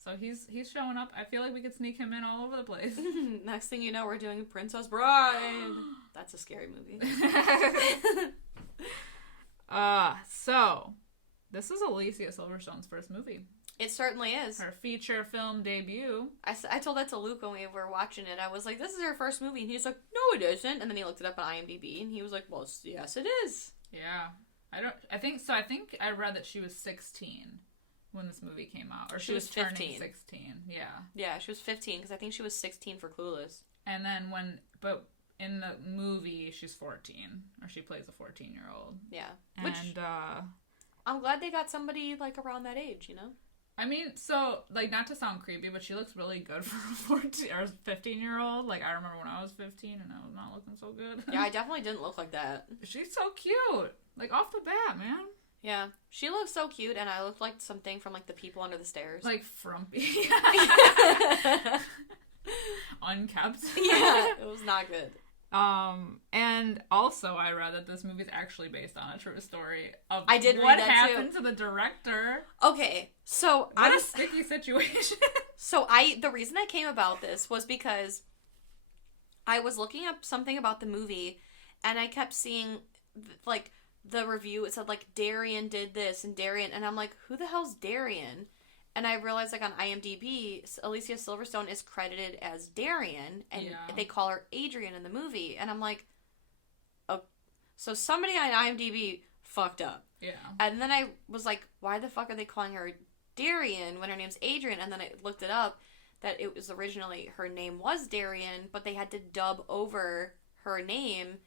So he's showing up. I feel like we could sneak him in all over the place. Next thing you know, we're doing Princess Bride. That's a scary movie. So this is Alicia Silverstone's first movie. It certainly is. Her feature film debut. I told that to Luke when we were watching it. I was like, this is her first movie. And he was like, no, it isn't. And then he looked it up on IMDb and he was like, well, yes, it is. Yeah. I think I read that she was 16 when this movie came out. Or she was 15. Turning 16. Yeah. Yeah, she was 15 because I think she was 16 for Clueless. And then but in the movie, she's 14. Or she plays a 14-year-old. Yeah. And, I'm glad they got somebody, like, around that age, you know? I mean, so, like, not to sound creepy, but she looks really good for a 14 or 15-year-old. Like, I remember when I was 15 and I was not looking so good. Yeah, I definitely didn't look like that. She's so cute. Like, off the bat, man. Yeah. She looks so cute, and I looked like something from, like, The People Under the Stairs. Like, frumpy. Unkept. Yeah, it was not good. And also I read that this movie is actually based on a true story of I did read what that happened too. to the director. Okay, so what a sticky situation. So the reason I came about this was because I was looking up something about the movie, and I kept seeing, like, the review. It said, like, Darian did this, and Darian, and I'm like, who the hell's Darian? And I realized, like, on IMDb, Alicia Silverstone is credited as Darian, and they call her Adrian in the movie. And I'm like, oh, so somebody on IMDb fucked up. Yeah. And then I was like, why the fuck are they calling her Darian when her name's Adrian? And then I looked it up, that it was originally, her name was Darian, but they had to dub over her name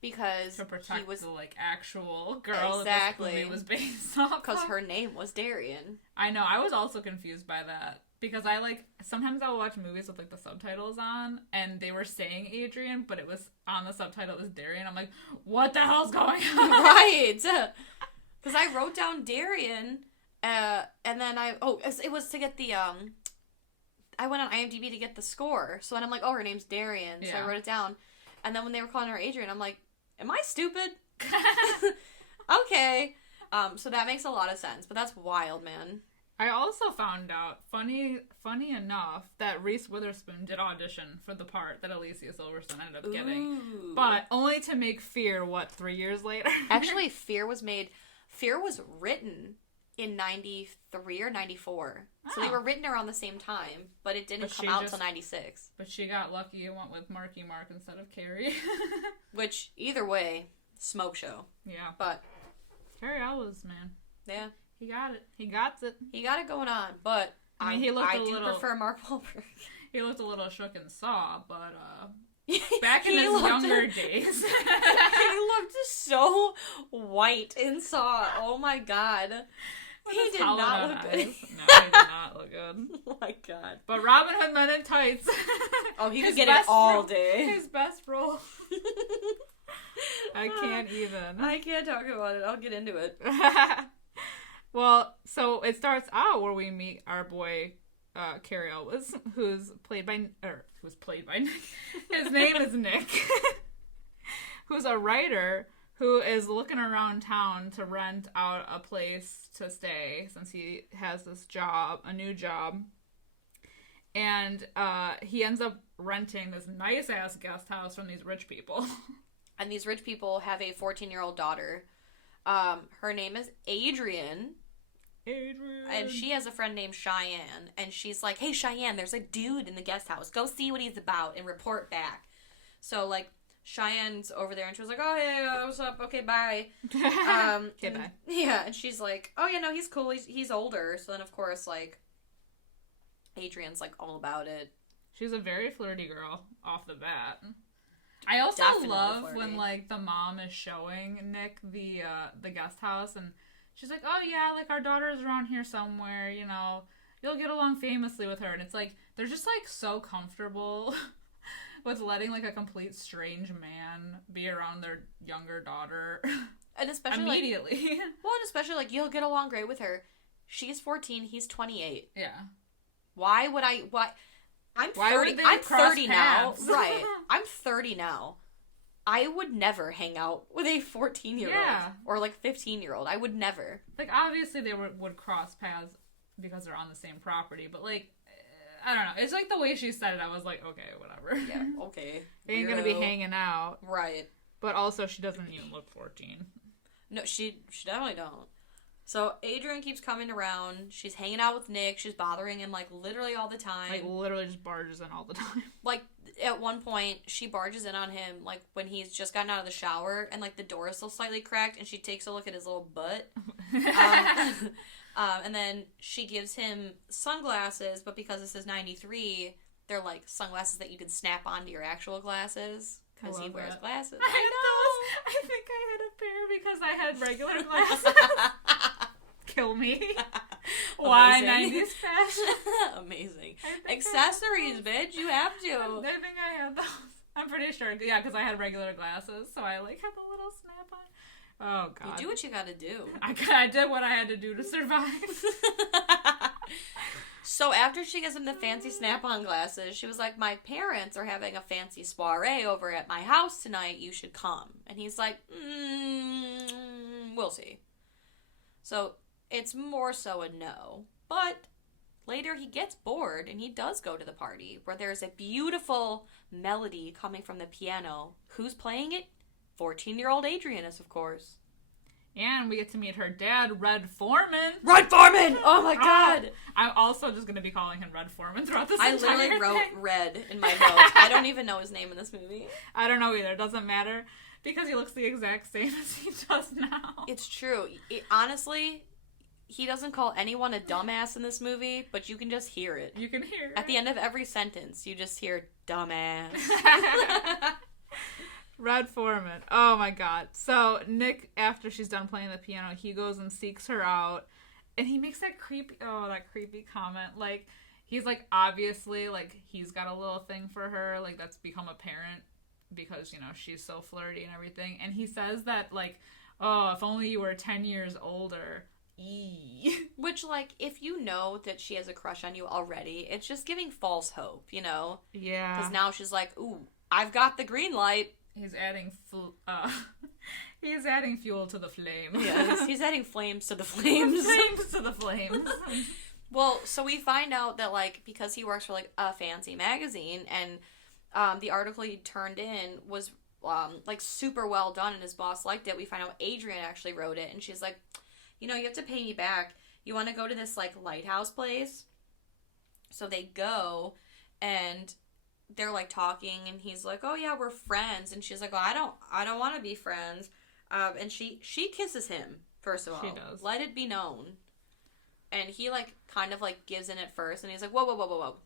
because to protect he was the, like, actual girl exactly that this movie was based off because of. her name was Darian. I know. I was also confused by that because I, like, sometimes I'll watch movies with, like, the subtitles on and they were saying Adrian, but it was on the subtitle it was Darian. I'm like, what the hell's going on? Right. Because I wrote down Darian, and then it was to get the I went on IMDb to get the score. So then I'm like, oh, her name's Darian. So I wrote it down. And then when they were calling her Adrian, I'm like, am I stupid? Okay. So that makes a lot of sense, but that's wild, man. I also found out, funny enough, that Reese Witherspoon did audition for the part that Alicia Silverstone ended up getting. But only to make Fear, 3 years later? Actually, Fear was written in 93 or 94. So they were written around the same time, but it didn't come out until 96. But she got lucky and went with Marky Mark instead of Carrie. Which, either way, smoke show. Yeah. But Cary Elwes, man. Yeah. He got it. He got it. He got it going on, but I do prefer Mark Wahlberg. He looked a little shook in Saw, but back in his younger days. He looked so white in Saw. Oh my god. He did not look good. No, he did not look good. Oh my god. But Robin Hood Men in Tights. Oh, he could get it all day. His best role. I can't even. I can't talk about it. I'll get into it. Well, so it starts out where we meet our boy, Cary Elwes, who's played by Nick. His name is Nick. Who's a writer who is looking around town to rent out a place to stay since he has this job, a new job. And he ends up renting this nice-ass guest house from these rich people. And these rich people have a 14-year-old daughter. Her name is Adrian. And she has a friend named Cheyenne. And she's like, hey, Cheyenne, there's a dude in the guest house. Go see what he's about and report back. So, like, Cheyenne's over there, and she was like, oh, hey, what's up? Okay, bye. Okay, bye. Yeah, and she's like, oh, yeah, no, he's cool. He's older. So then, of course, like, Adrian's, like, all about it. She's a very flirty girl off the bat. I also Definitely love flirty. when, like, the mom is showing Nick the guest house, and she's like, oh, yeah, like, our daughter's around here somewhere, you know, you'll get along famously with her. And it's like, they're just, like, so comfortable with letting, like, a complete strange man be around their younger daughter. And especially, immediately. Like, well, and especially, like, you'll get along great with her. She's 14, he's 28. Yeah. Why would I, I'm 30, would they I'm cross 30 paths? now. Right. I'm 30 now. I would never hang out with a 14-year-old. Yeah. Or, like, 15-year-old. I would never. Like, obviously they would cross paths because they're on the same property, but, like, I don't know. It's like the way she said it, I was like, okay, whatever. Yeah, okay. They ain't gonna be hanging out. Right. But also, she doesn't even look 14. No, she definitely don't. So, Adrian keeps coming around. She's hanging out with Nick. She's bothering him, like, literally all the time. Like, literally just barges in all the time. Like, at one point, she barges in on him, like, when he's just gotten out of the shower, and, like, the door is still slightly cracked, and she takes a look at his little butt. And then she gives him sunglasses, but because this is 93, they're, like, sunglasses that you can snap onto your actual glasses, because he wears glasses. I know! I think I had a pair because I had regular glasses. Kill me. Why 90s fashion? Amazing. Accessories, bitch. You have to. I think I had those. I'm pretty sure. Yeah, because I had regular glasses, so I, like, had the little snap on. Oh, God. You do what you gotta do. I did what I had to do to survive. So after she gives him the fancy snap-on glasses, she was like, my parents are having a fancy soiree over at my house tonight. You should come. And he's like, we'll see. So it's more so a no. But later he gets bored and he does go to the party where there's a beautiful melody coming from the piano. Who's playing it? 14-year-old Adrian is, of course. And we get to meet her dad, Red Foreman. Red Foreman! Oh my God! I'm also just going to be calling him Red Foreman throughout this entire I literally wrote thing. Red in my notes. I don't even know his name in this movie. I don't know either. It doesn't matter. Because he looks the exact same as he does now. It's true. Honestly, he doesn't call anyone a dumbass in this movie, but you can just hear it. You can hear it. At the end of every sentence, you just hear, dumbass. Red Foreman. Oh my God. So Nick, after she's done playing the piano, he goes and seeks her out, and he makes that creepy comment. Like, he's like, obviously, like, he's got a little thing for her. Like, that's become apparent because, you know, she's so flirty and everything. And he says that, like, oh, if only you were 10 years older. Eee. Which, like, if you know that she has a crush on you already, it's just giving false hope, you know? Yeah. Because now she's like, ooh, I've got the green light. He's adding fuel to the flame. Yeah, he's adding flames to the flames. Flames to the flames. Well, so we find out that, like, because he works for, like, a fancy magazine, and the article he turned in was, like, super well done, and his boss liked it, we find out Adrian actually wrote it, and she's like, you know, you have to pay me back. You want to go to this, like, lighthouse place? So they go, and they're, like, talking, and he's like, oh, yeah, we're friends. And she's like, well, I don't want to be friends. And she kisses him, first of all. She does. Let it be known. And he, like, kind of, like, gives in at first, and he's like, whoa.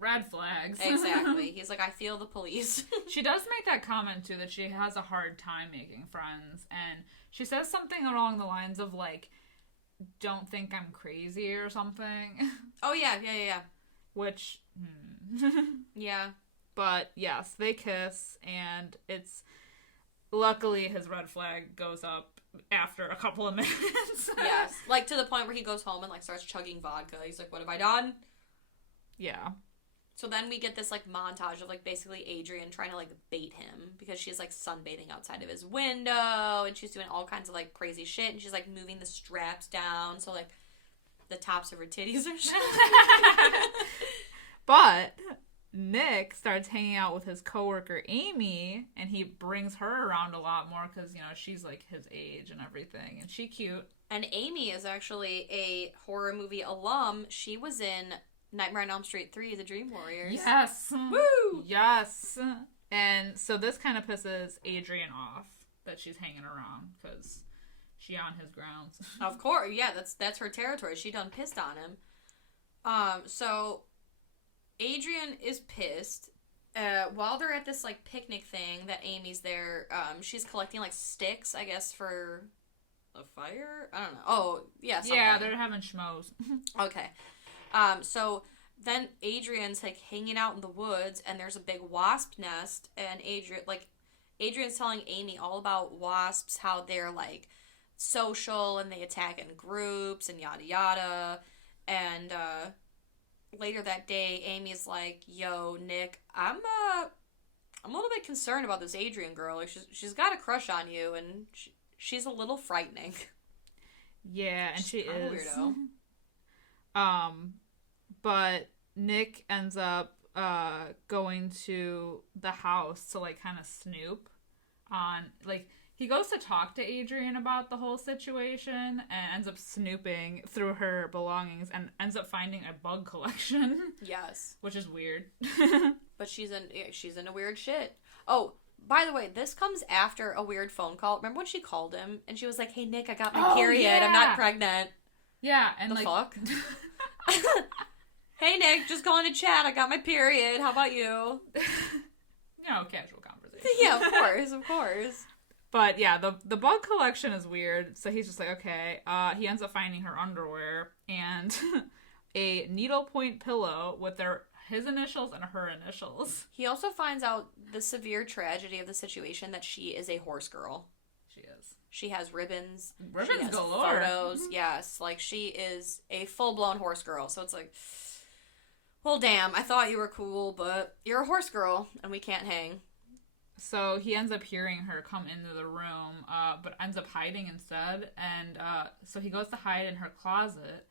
Red flags. Exactly. He's like, I feel the police. She does make that comment, too, that she has a hard time making friends. And she says something along the lines of, like, don't think I'm crazy or something. Oh, yeah. Which, Yeah. But, yes, they kiss, and it's... Luckily, his red flag goes up after a couple of minutes. Yes. Like, to the point where he goes home and, like, starts chugging vodka. He's like, what have I done? Yeah. So then we get this, like, montage of, like, basically Adrian trying to, like, bait him because she's, like, sunbathing outside of his window and she's doing all kinds of, like, crazy shit and she's, like, moving the straps down so, like, the tops of her titties are showing. But Nick starts hanging out with his coworker Amy and he brings her around a lot more because, you know, she's, like, his age and everything and she's cute. And Amy is actually a horror movie alum. She was in Nightmare on Elm Street 3, The Dream Warriors. Yes. Woo! Yes. And so this kind of pisses Adrian off that she's hanging around because she on his grounds. Of course. Yeah, that's her territory. She done pissed on him. So Adrian is pissed. While they're at this, like, picnic thing that Amy's there, she's collecting, like, sticks, I guess, for a fire? I don't know. Oh, yeah, something. Yeah, they're having schmoes. Okay. So then Adrian's, like, hanging out in the woods, and there's a big wasp nest, and Adrian's telling Amy all about wasps, how they're, like, social, and they attack in groups, and yada yada, and, later that day, Amy's like, yo, Nick, I'm a little bit concerned about this Adrian girl. Like, she's got a crush on you, and she's a little frightening. Yeah, and she's a weirdo. But Nick ends up going to the house to, like, kind of snoop on, like, he goes to talk to Adrian about the whole situation and ends up snooping through her belongings and ends up finding a bug collection. Yes. Which is weird. But she's into weird shit. Oh, by the way, this comes after a weird phone call. Remember when she called him and she was like, hey, Nick, I got my period. Yeah. I'm not pregnant. Yeah. And the like... fuck? Hey, Nick, just calling to chat. I got my period. How about you? You know, casual conversation. Yeah, of course. But yeah, the bug collection is weird. So he's just like, okay. He ends up finding her underwear and a needlepoint pillow with his initials and her initials. He also finds out the severe tragedy of the situation that she is a horse girl. She is. She has ribbons. Ribbons she has galore. Photos. Yes, like she is a full-blown horse girl. So it's like, well, damn, I thought you were cool, but you're a horse girl, and we can't hang. So he ends up hearing her come into the room, but ends up hiding instead. And so he goes to hide in her closet,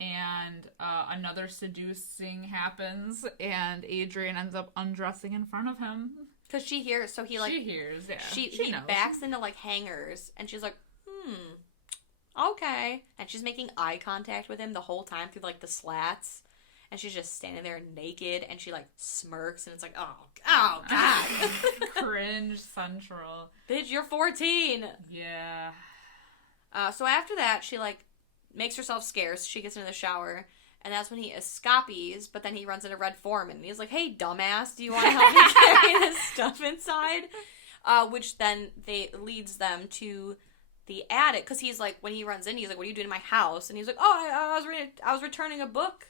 and another seducing happens, and Adrian ends up undressing in front of him. Because she hears, so he, like... She hears, yeah. He knows. Backs into, like, hangers, and she's like, okay. And she's making eye contact with him the whole time through, like, the slats. And she's just standing there naked, and she, like, smirks, and it's like, oh God. Cringe central. Bitch, you're 14. Yeah. So after that, she, like, makes herself scarce. She gets into the shower, and that's when he escapes, but then he runs into Red Foreman, and he's like, hey, dumbass, do you want to help me carry this stuff inside? Which then leads them to the attic, because he's like, when he runs in, he's like, what are you doing in my house? And he's like, oh, I was returning a book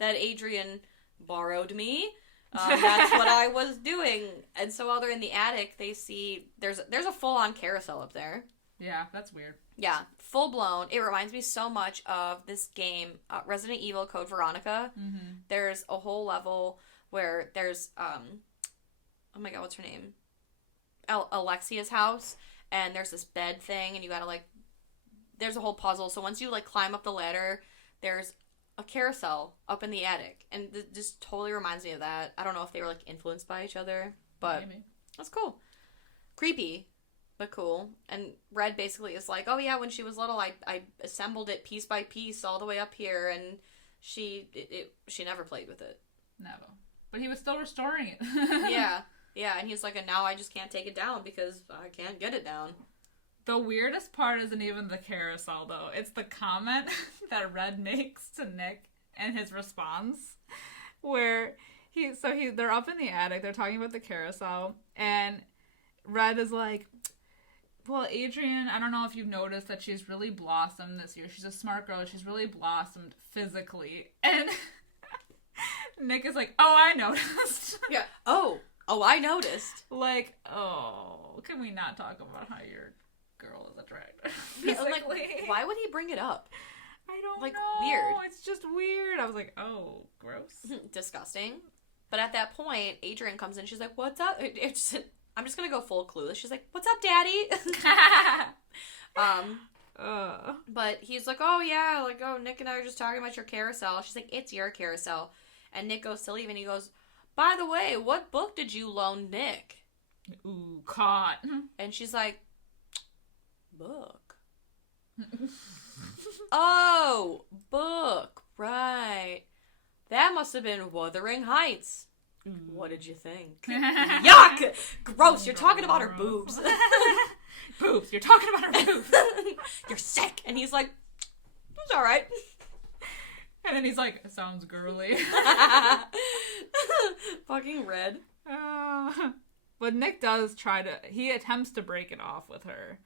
that Adrian borrowed me. That's what I was doing. And so while they're in the attic, they see there's a full-on carousel up there. Yeah, that's weird. Yeah, full-blown. It reminds me so much of this game, Resident Evil Code Veronica. Mm-hmm. There's a whole level where there's, oh my god, what's her name? Alexia's house. And there's this bed thing, and you gotta, like, there's a whole puzzle. So once you, like, climb up the ladder, there's a carousel up in the attic, and this totally reminds me of that. I don't know if they were, like, influenced by each other, but maybe. That's cool. Creepy, but cool. And Red basically is like, oh yeah, when she was little, I assembled it piece by piece all the way up here, and she never played with it. Never. But he was still restoring it. Yeah, and he's like, and now I just can't take it down because I can't get it down. The weirdest part isn't even the carousel, though. It's the comment that Red makes to Nick and his response, where they're up in the attic, they're talking about the carousel, and Red is like, well, Adrian, I don't know if you've noticed that she's really blossomed this year. She's a smart girl. She's really blossomed physically. And Nick is like, oh, I noticed. Yeah. Oh, I noticed. Like, oh, can we not talk about how your girl is attractive? Yeah, like, why would he bring it up? I don't know. Weird. It's just weird. I was like, oh, gross. Disgusting. But at that point, Adrian comes in. She's like, what's up? I'm just going to go full clueless. She's like, what's up, Daddy? But he's like, oh, yeah. Like, oh, Nick and I are just talking about your carousel. She's like, it's your carousel. And Nick goes to leave, and he goes, by the way, what book did you loan Nick? Ooh, caught. And she's like, book. Oh, book. Right. That must have been Wuthering Heights. What did you think? Yuck! Gross, you're talking about her boobs. Boobs, you're talking about her boobs. You're sick. And he's like, it's alright. And then he's like, it sounds girly. Fucking red. But Nick does he attempts to break it off with her.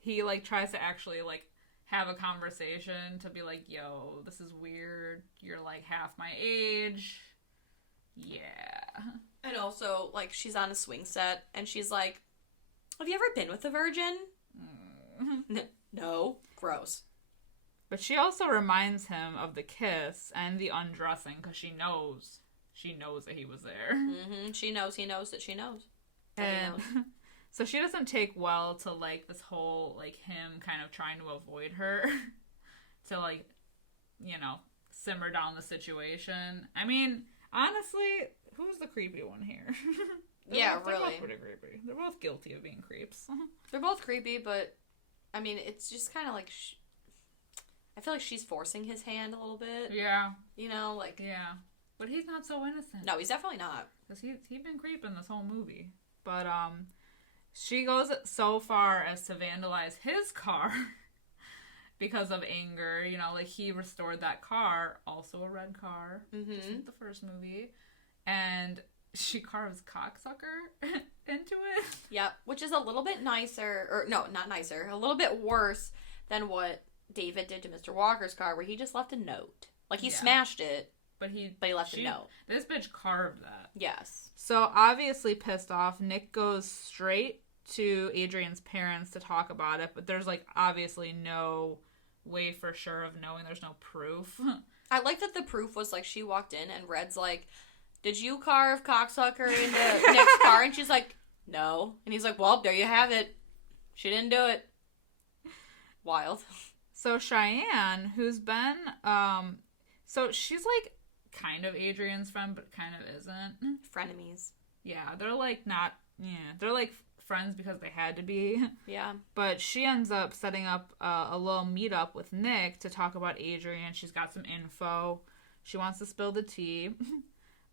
He, like, tries to actually, like, have a conversation to be like, yo, this is weird. You're, like, half my age. Yeah. And also, like, she's on a swing set, and she's like, have you ever been with a virgin? No. Gross. But she also reminds him of the kiss and the undressing, because she knows that he was there. Mm-hmm. She knows he knows that she knows. And so she doesn't take well to, like, this whole, like, him kind of trying to avoid her to, like, you know, simmer down the situation. I mean, honestly, who's the creepy one here? Yeah, they're really. both pretty creepy. They're both guilty of being creeps. They're both creepy, but, I mean, it's just kind of like, I feel like she's forcing his hand a little bit. Yeah. You know, like... Yeah. But he's not so innocent. No, he's definitely not. Because he's been creeping this whole movie. But, she goes so far as to vandalize his car because of anger. You know, like, he restored that car, also a red car, just like the first movie. And she carves cocksucker into it. Yep, which is a little bit nicer, or no, not nicer, a little bit worse than what David did to Mr. Walker's car, where he just left a note. Like, he smashed it, but he left a note. This bitch carved that. Yes. So, obviously pissed off, Nick goes straight to Adrian's parents to talk about it, but there's, like, obviously no way for sure of knowing. There's no proof. I like that the proof was, like, she walked in and Red's like, did you carve cocksucker into Nick's car? And she's like, no. And he's like, well, there you have it. She didn't do it. Wild. So Cheyenne, who's been, so she's, like, kind of Adrian's friend, but kind of isn't. Frenemies. Yeah, they're, like, not, they're, like, friends because they had to be. Yeah. But she ends up setting up a little meetup with Nick to talk about Adrian. She's got some info. She wants to spill the tea.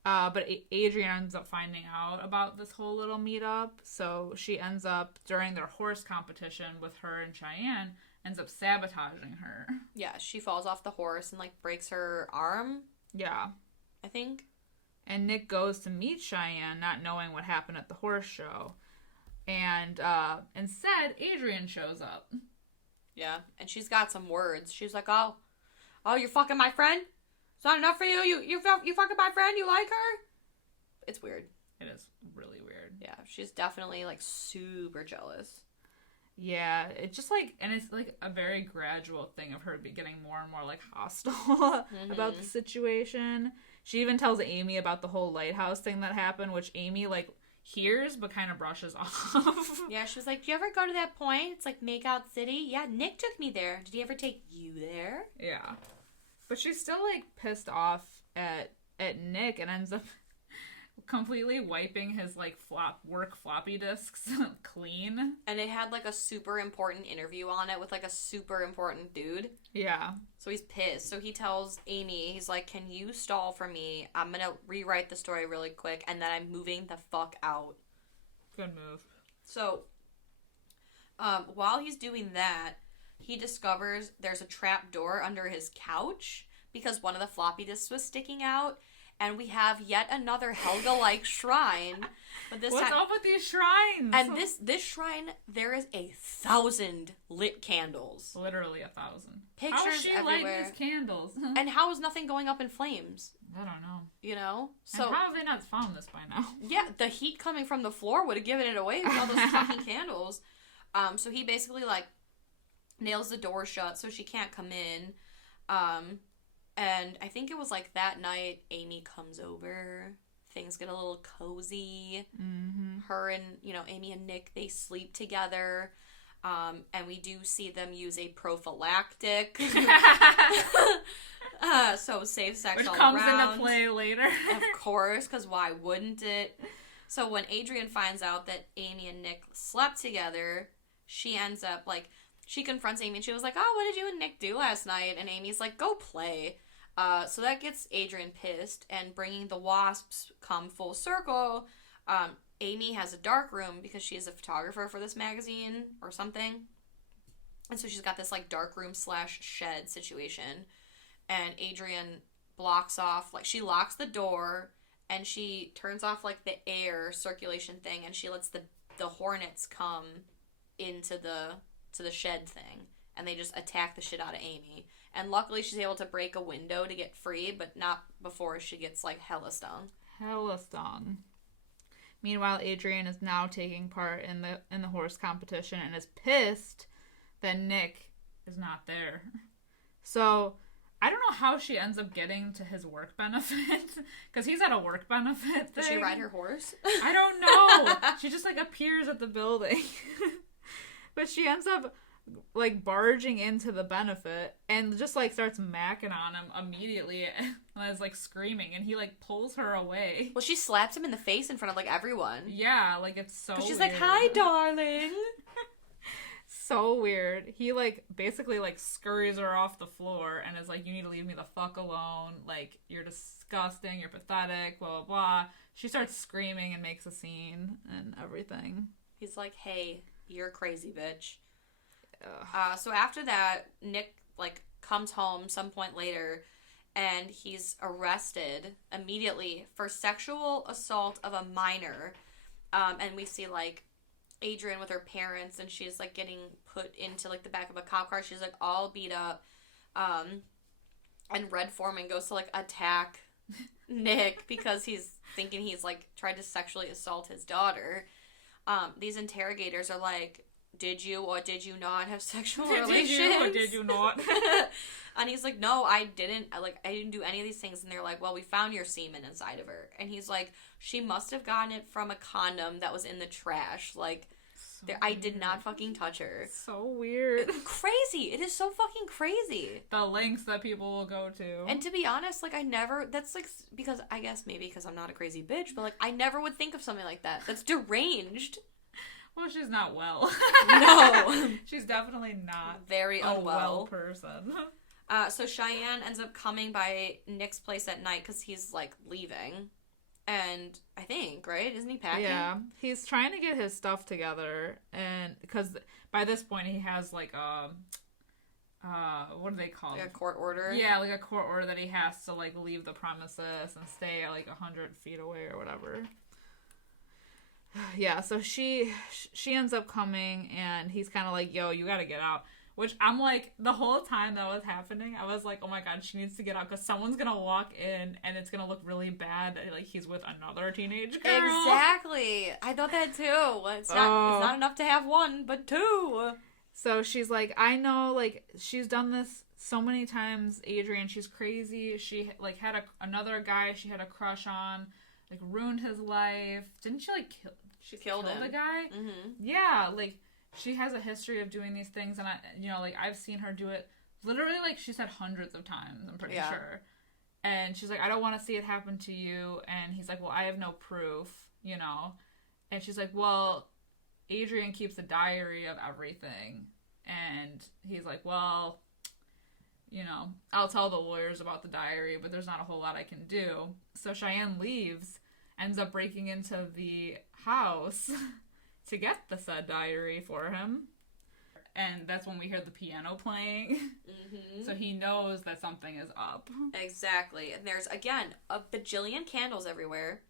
But Adrian ends up finding out about this whole little meetup. So she ends up, during their horse competition with her and Cheyenne, ends up sabotaging her. Yeah, she falls off the horse and, like, breaks her arm. Yeah. I think. And Nick goes to meet Cheyenne, not knowing what happened at the horse show. And instead, Adrian shows up. Yeah, and she's got some words. She's like, oh, you're fucking my friend? It's not enough for you? You fucking my friend? You like her? It's weird. It is really weird. Yeah, she's definitely, like, super jealous. Yeah, it's just, like, and it's, like, a very gradual thing of her getting more and more, like, hostile about the situation. She even tells Amy about the whole lighthouse thing that happened, which Amy, like, hears but kind of brushes off. Yeah, she was like, do you ever go to that point? It's like Makeout City. Yeah, Nick took me there. Did he ever take you there? Yeah. But she's still, like, pissed off at Nick and ends up completely wiping his, like, work floppy disks clean. And it had, like, a super important interview on it with, like, a super important dude. Yeah. So he's pissed. So he tells Amy, he's like, can you stall for me? I'm gonna rewrite the story really quick, and then I'm moving the fuck out. Good move. So, while he's doing that, he discovers there's a trap door under his couch because one of the floppy disks was sticking out. And we have yet another Helga-like shrine. But this What's up with these shrines? And this shrine, there is 1,000 lit candles. Literally 1,000. Pictures how is she everywhere. lighting these candles? And how is nothing going up in flames? I don't know. You know? So and how have they not found this by now? Yeah, the heat coming from the floor would have given it away with all those fucking candles. So he basically, like, nails the door shut so she can't come in. And I think it was like that night, Amy comes over. Things get a little cozy. Mm-hmm. Her and, Amy and Nick, they sleep together. And we do see them use a prophylactic. So safe sex Which all comes around. into play later. Of course, because why wouldn't it? So when Adrian finds out that Amy and Nick slept together, she ends up, like, she confronts Amy and she was like, oh, what did you and Nick do last night? And Amy's like, go play. So that gets Adrian pissed, and bringing the wasps come full circle, Amy has a dark room because she is a photographer for this magazine or something. And so she's got this, like, dark room / shed situation. And Adrian blocks off, like, she locks the door, and she turns off, like, the air circulation thing, and she lets the hornets come into the shed thing. And they just attack the shit out of Amy. And luckily she's able to break a window to get free, but not before she gets, like, hella stung. Hella stung. Meanwhile, Adrian is now taking part in the horse competition and is pissed that Nick is not there. So I don't know how she ends up getting to his work benefit, because he's at a work benefit thing. Does she ride her horse? I don't know. She just, like, appears at the building. But she ends up, like, barging into the benefit and just, like, starts macking on him immediately and is, like, screaming, and he, like, pulls her away. Well, she slaps him in the face in front of, like, everyone. Yeah, like, it's so she's weird. like, hi, darling. So weird. He, like, basically, like, scurries her off the floor and is like, you need to leave me the fuck alone. Like, you're disgusting. You're pathetic. Blah, blah, blah. She starts screaming and makes a scene and everything. He's like, hey, you're crazy, bitch. So after that, Nick, like, comes home some point later, and he's arrested immediately for sexual assault of a minor. And we see, like, Adrian with her parents, and she's, like, getting put into, like, the back of a cop car. She's, like, all beat up. And Red Foreman goes to, like, attack Nick because he's thinking he's, like, tried to sexually assault his daughter. These interrogators are like, did you or did you not have sexual relations? Did you or did you not? And he's like, no, I didn't. I didn't do any of these things. And they're like, well, we found your semen inside of her. And he's like, she must have gotten it from a condom that was in the trash. Like, I did not fucking touch her. So weird. Crazy. It is so fucking crazy. The lengths that people will go to. And to be honest, like, that's, like, because, I guess maybe because I'm not a crazy bitch, but, like, I never would think of something like that. That's deranged. Well, she's not well. No. She's definitely not very unwell. A well person. So Cheyenne ends up coming by Nick's place at night because he's, like, leaving. And I think, right? Isn't he packing? Yeah. He's trying to get his stuff together. And because by this point he has, like, what do they call it? Like a court order? Yeah, like a court order that he has to, like, leave the premises and stay, like, 100 feet away or whatever. Yeah, so she ends up coming, and he's kind of like, yo, you gotta get out. Which I'm like, the whole time that was happening, I was like, oh my god, she needs to get out, because someone's gonna walk in, and it's gonna look really bad that, like, he's with another teenage girl. Exactly. I thought that too. It's not enough to have one, but two. So she's like, I know, like, she's done this so many times, Adrian. She's crazy. She, like, had another guy she had a crush on, like, ruined his life. Didn't she, like, kill him. the guy? Mm-hmm. Yeah, like, she has a history of doing these things, and I've seen her do it literally, like, she said hundreds of times, I'm pretty sure. And she's like, I don't want to see it happen to you. And he's like, well, I have no proof, And she's like, well, Adrian keeps a diary of everything. And he's like, well, I'll tell the lawyers about the diary, but there's not a whole lot I can do. So Cheyenne leaves, ends up breaking into the house to get the said diary for him. And that's when we hear the piano playing. Mm-hmm. So he knows that something is up. Exactly. And there's, again, a bajillion candles everywhere.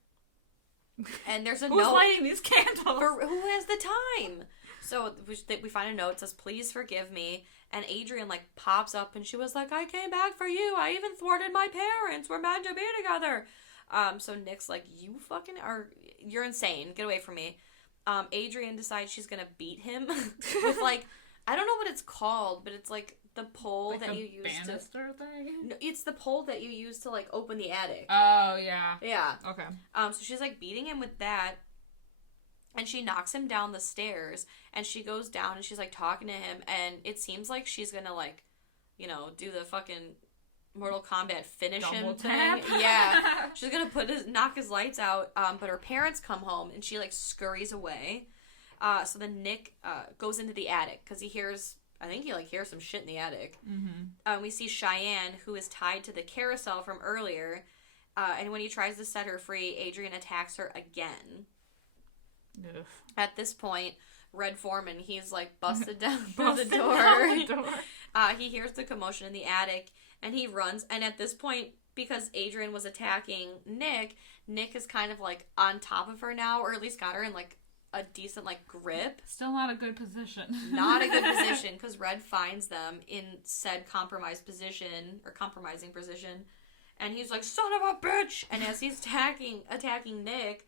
And there's a Who's note. lighting these candles? For who has the time? So we find a note that says, please forgive me. And Adrian, like, pops up and she was like, I came back for you. I even thwarted my parents. We're meant to be together. So Nick's like, you're insane. Get away from me. Adrian decides she's gonna beat him with, like, I don't know what it's called, but it's like the pole like that you use banister thing? No, it's the pole that you use to, like, open the attic. Oh, yeah. Yeah. Okay. So she's, like, beating him with that, and she knocks him down the stairs, and she goes down, and she's, like, talking to him, and it seems like she's gonna, like, you know, do the fucking Mortal Kombat finish Double him tap. thing. Yeah. She's gonna knock his lights out, but her parents come home, and she, like, scurries away. So then Nick goes into the attic, because he hears some shit in the attic. Mm-hmm. We see Cheyenne, who is tied to the carousel from earlier, and when he tries to set her free, Adrian attacks her again. Ugh. At this point, Red Foreman, he's, like, busted down through the door. He hears the commotion in the attic, and he runs, and at this point, because Adrian was attacking Nick is kind of, like, on top of her now, or at least got her in, like, a decent, like, grip. Still not a good position. Not a good position, because Red finds them in said compromising position, and he's like, son of a bitch! And as he's attacking Nick,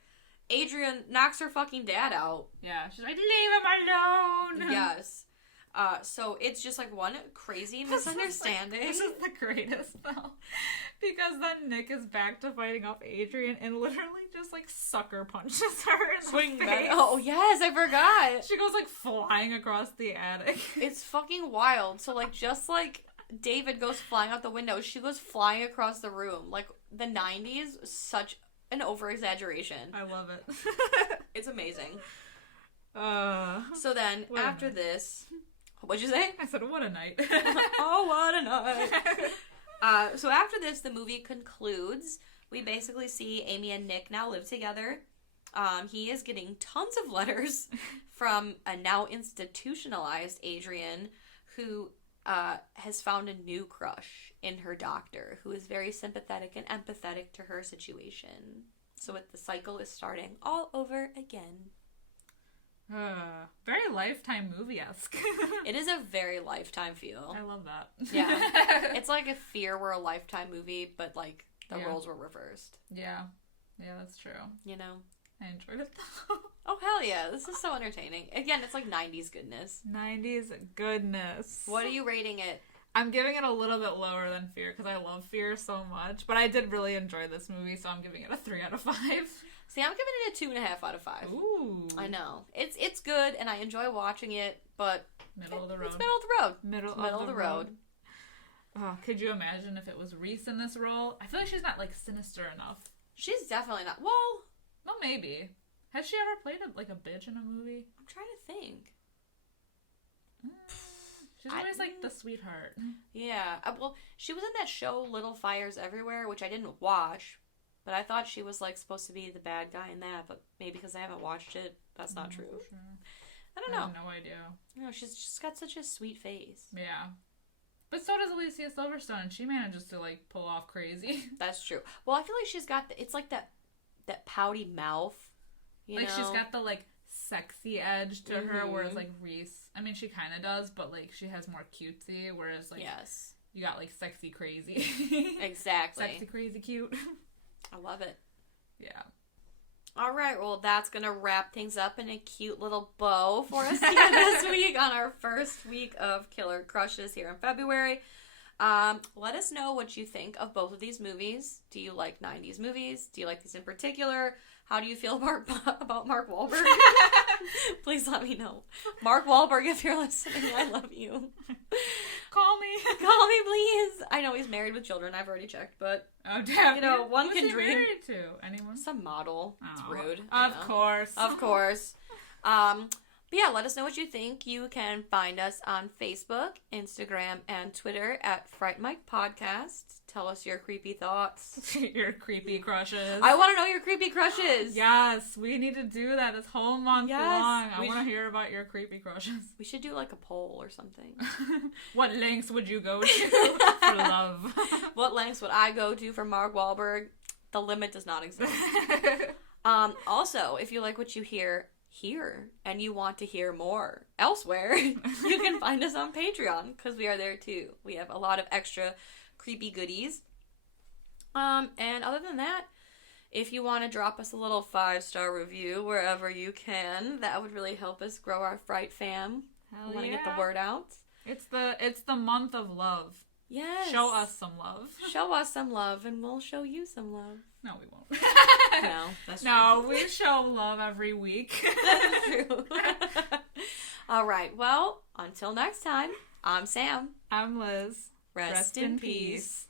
Adrian knocks her fucking dad out. Yeah, she's like, leave him alone! Yes. So it's just, like, one crazy misunderstanding. This is the greatest, though. Because then Nick is back to fighting off Adrian and literally just, like, sucker punches her in the face. Oh, yes, I forgot. She goes, like, flying across the attic. It's fucking wild. So, like, just like David goes flying out the window, she goes flying across the room. Like, the 90s, such an over-exaggeration. I love it. It's amazing. So then, after this... What'd you say? I said, what a night. Oh, what a night. So after this, the movie concludes. We basically see Amy and Nick now live together. He is getting tons of letters from a now institutionalized Adrian, who has found a new crush in her doctor, who is very sympathetic and empathetic to her situation. So the cycle is starting all over again. Very Lifetime movie-esque. It is a very Lifetime feel. I love that. Yeah. It's like if Fear were a Lifetime movie, but, like, the roles were reversed. Yeah. Yeah, that's true. You know? I enjoyed it, though. Oh, hell yeah. This is so entertaining. Again, it's like 90s goodness. 90s goodness. What are you rating it? I'm giving it a little bit lower than Fear, because I love Fear so much. But I did really enjoy this movie, so I'm giving it a 3 out of 5. See, I'm giving it a 2.5 out of 5. Ooh. I know. It's good, and I enjoy watching it, but... Middle of the road. It's middle of the road. Middle of the road. Oh, could you imagine if it was Reese in this role? I feel like she's not, like, sinister enough. She's definitely not... Well... Well, maybe. Has she ever played, a bitch in a movie? I'm trying to think. She's always, like, the sweetheart. Yeah. Well, she was in that show Little Fires Everywhere, which I didn't watch... But I thought she was, like, supposed to be the bad guy in that, but maybe because I haven't watched it, that's not true. Sure. I don't know. I have no idea. No, she's just got such a sweet face. Yeah. But so does Alicia Silverstone, and she manages to, like, pull off crazy. That's true. Well, I feel like she's got, it's like that pouty mouth, you know? She's got the, like, sexy edge to her, whereas, like, Reese, I mean, she kind of does, but, like, she has more cutesy, whereas, like, yes. You got, like, sexy crazy. Exactly. Sexy crazy cute. I love it. Yeah. All right, well, that's going to wrap things up in a cute little bow for us here this week on our first week of Killer Crushes here in February. Let us know what you think of both of these movies. Do you like 90s movies? Do you like these in particular? How do you feel about Mark Wahlberg? Please let me know. Mark Wahlberg, if you're listening, I love you. Call me. Call me, please. I know he's married with children. I've already checked, but oh, damn. You know, one can Who's he dream. Married to anyone? Some model. It's rude. Of course. Of course. But yeah, let us know what you think. You can find us on Facebook, Instagram, and Twitter at Fright Mic Podcast. Tell us your creepy thoughts. Your creepy crushes. I want to know your creepy crushes. Yes, we need to do that this whole month long. I want to hear about your creepy crushes. We should do like a poll or something. What lengths would you go to for love? What lengths would I go to for Mark Wahlberg? The limit does not exist. Also, if you like what you hear here and you want to hear more elsewhere, you can find us on Patreon, because we are there too. We have a lot of extra creepy goodies. And other than that, if you want to drop us a little 5-star review wherever you can, that would really help us grow our Fright fam. Hell We want to yeah. get the word out. It's the month of love. Yes. Show us some love. Show us some love, and we'll show you some love. No, we won't. No, that's true. No, we show love every week. That's true. All right. Well, until next time, I'm Sam. I'm Liz. Rest in peace.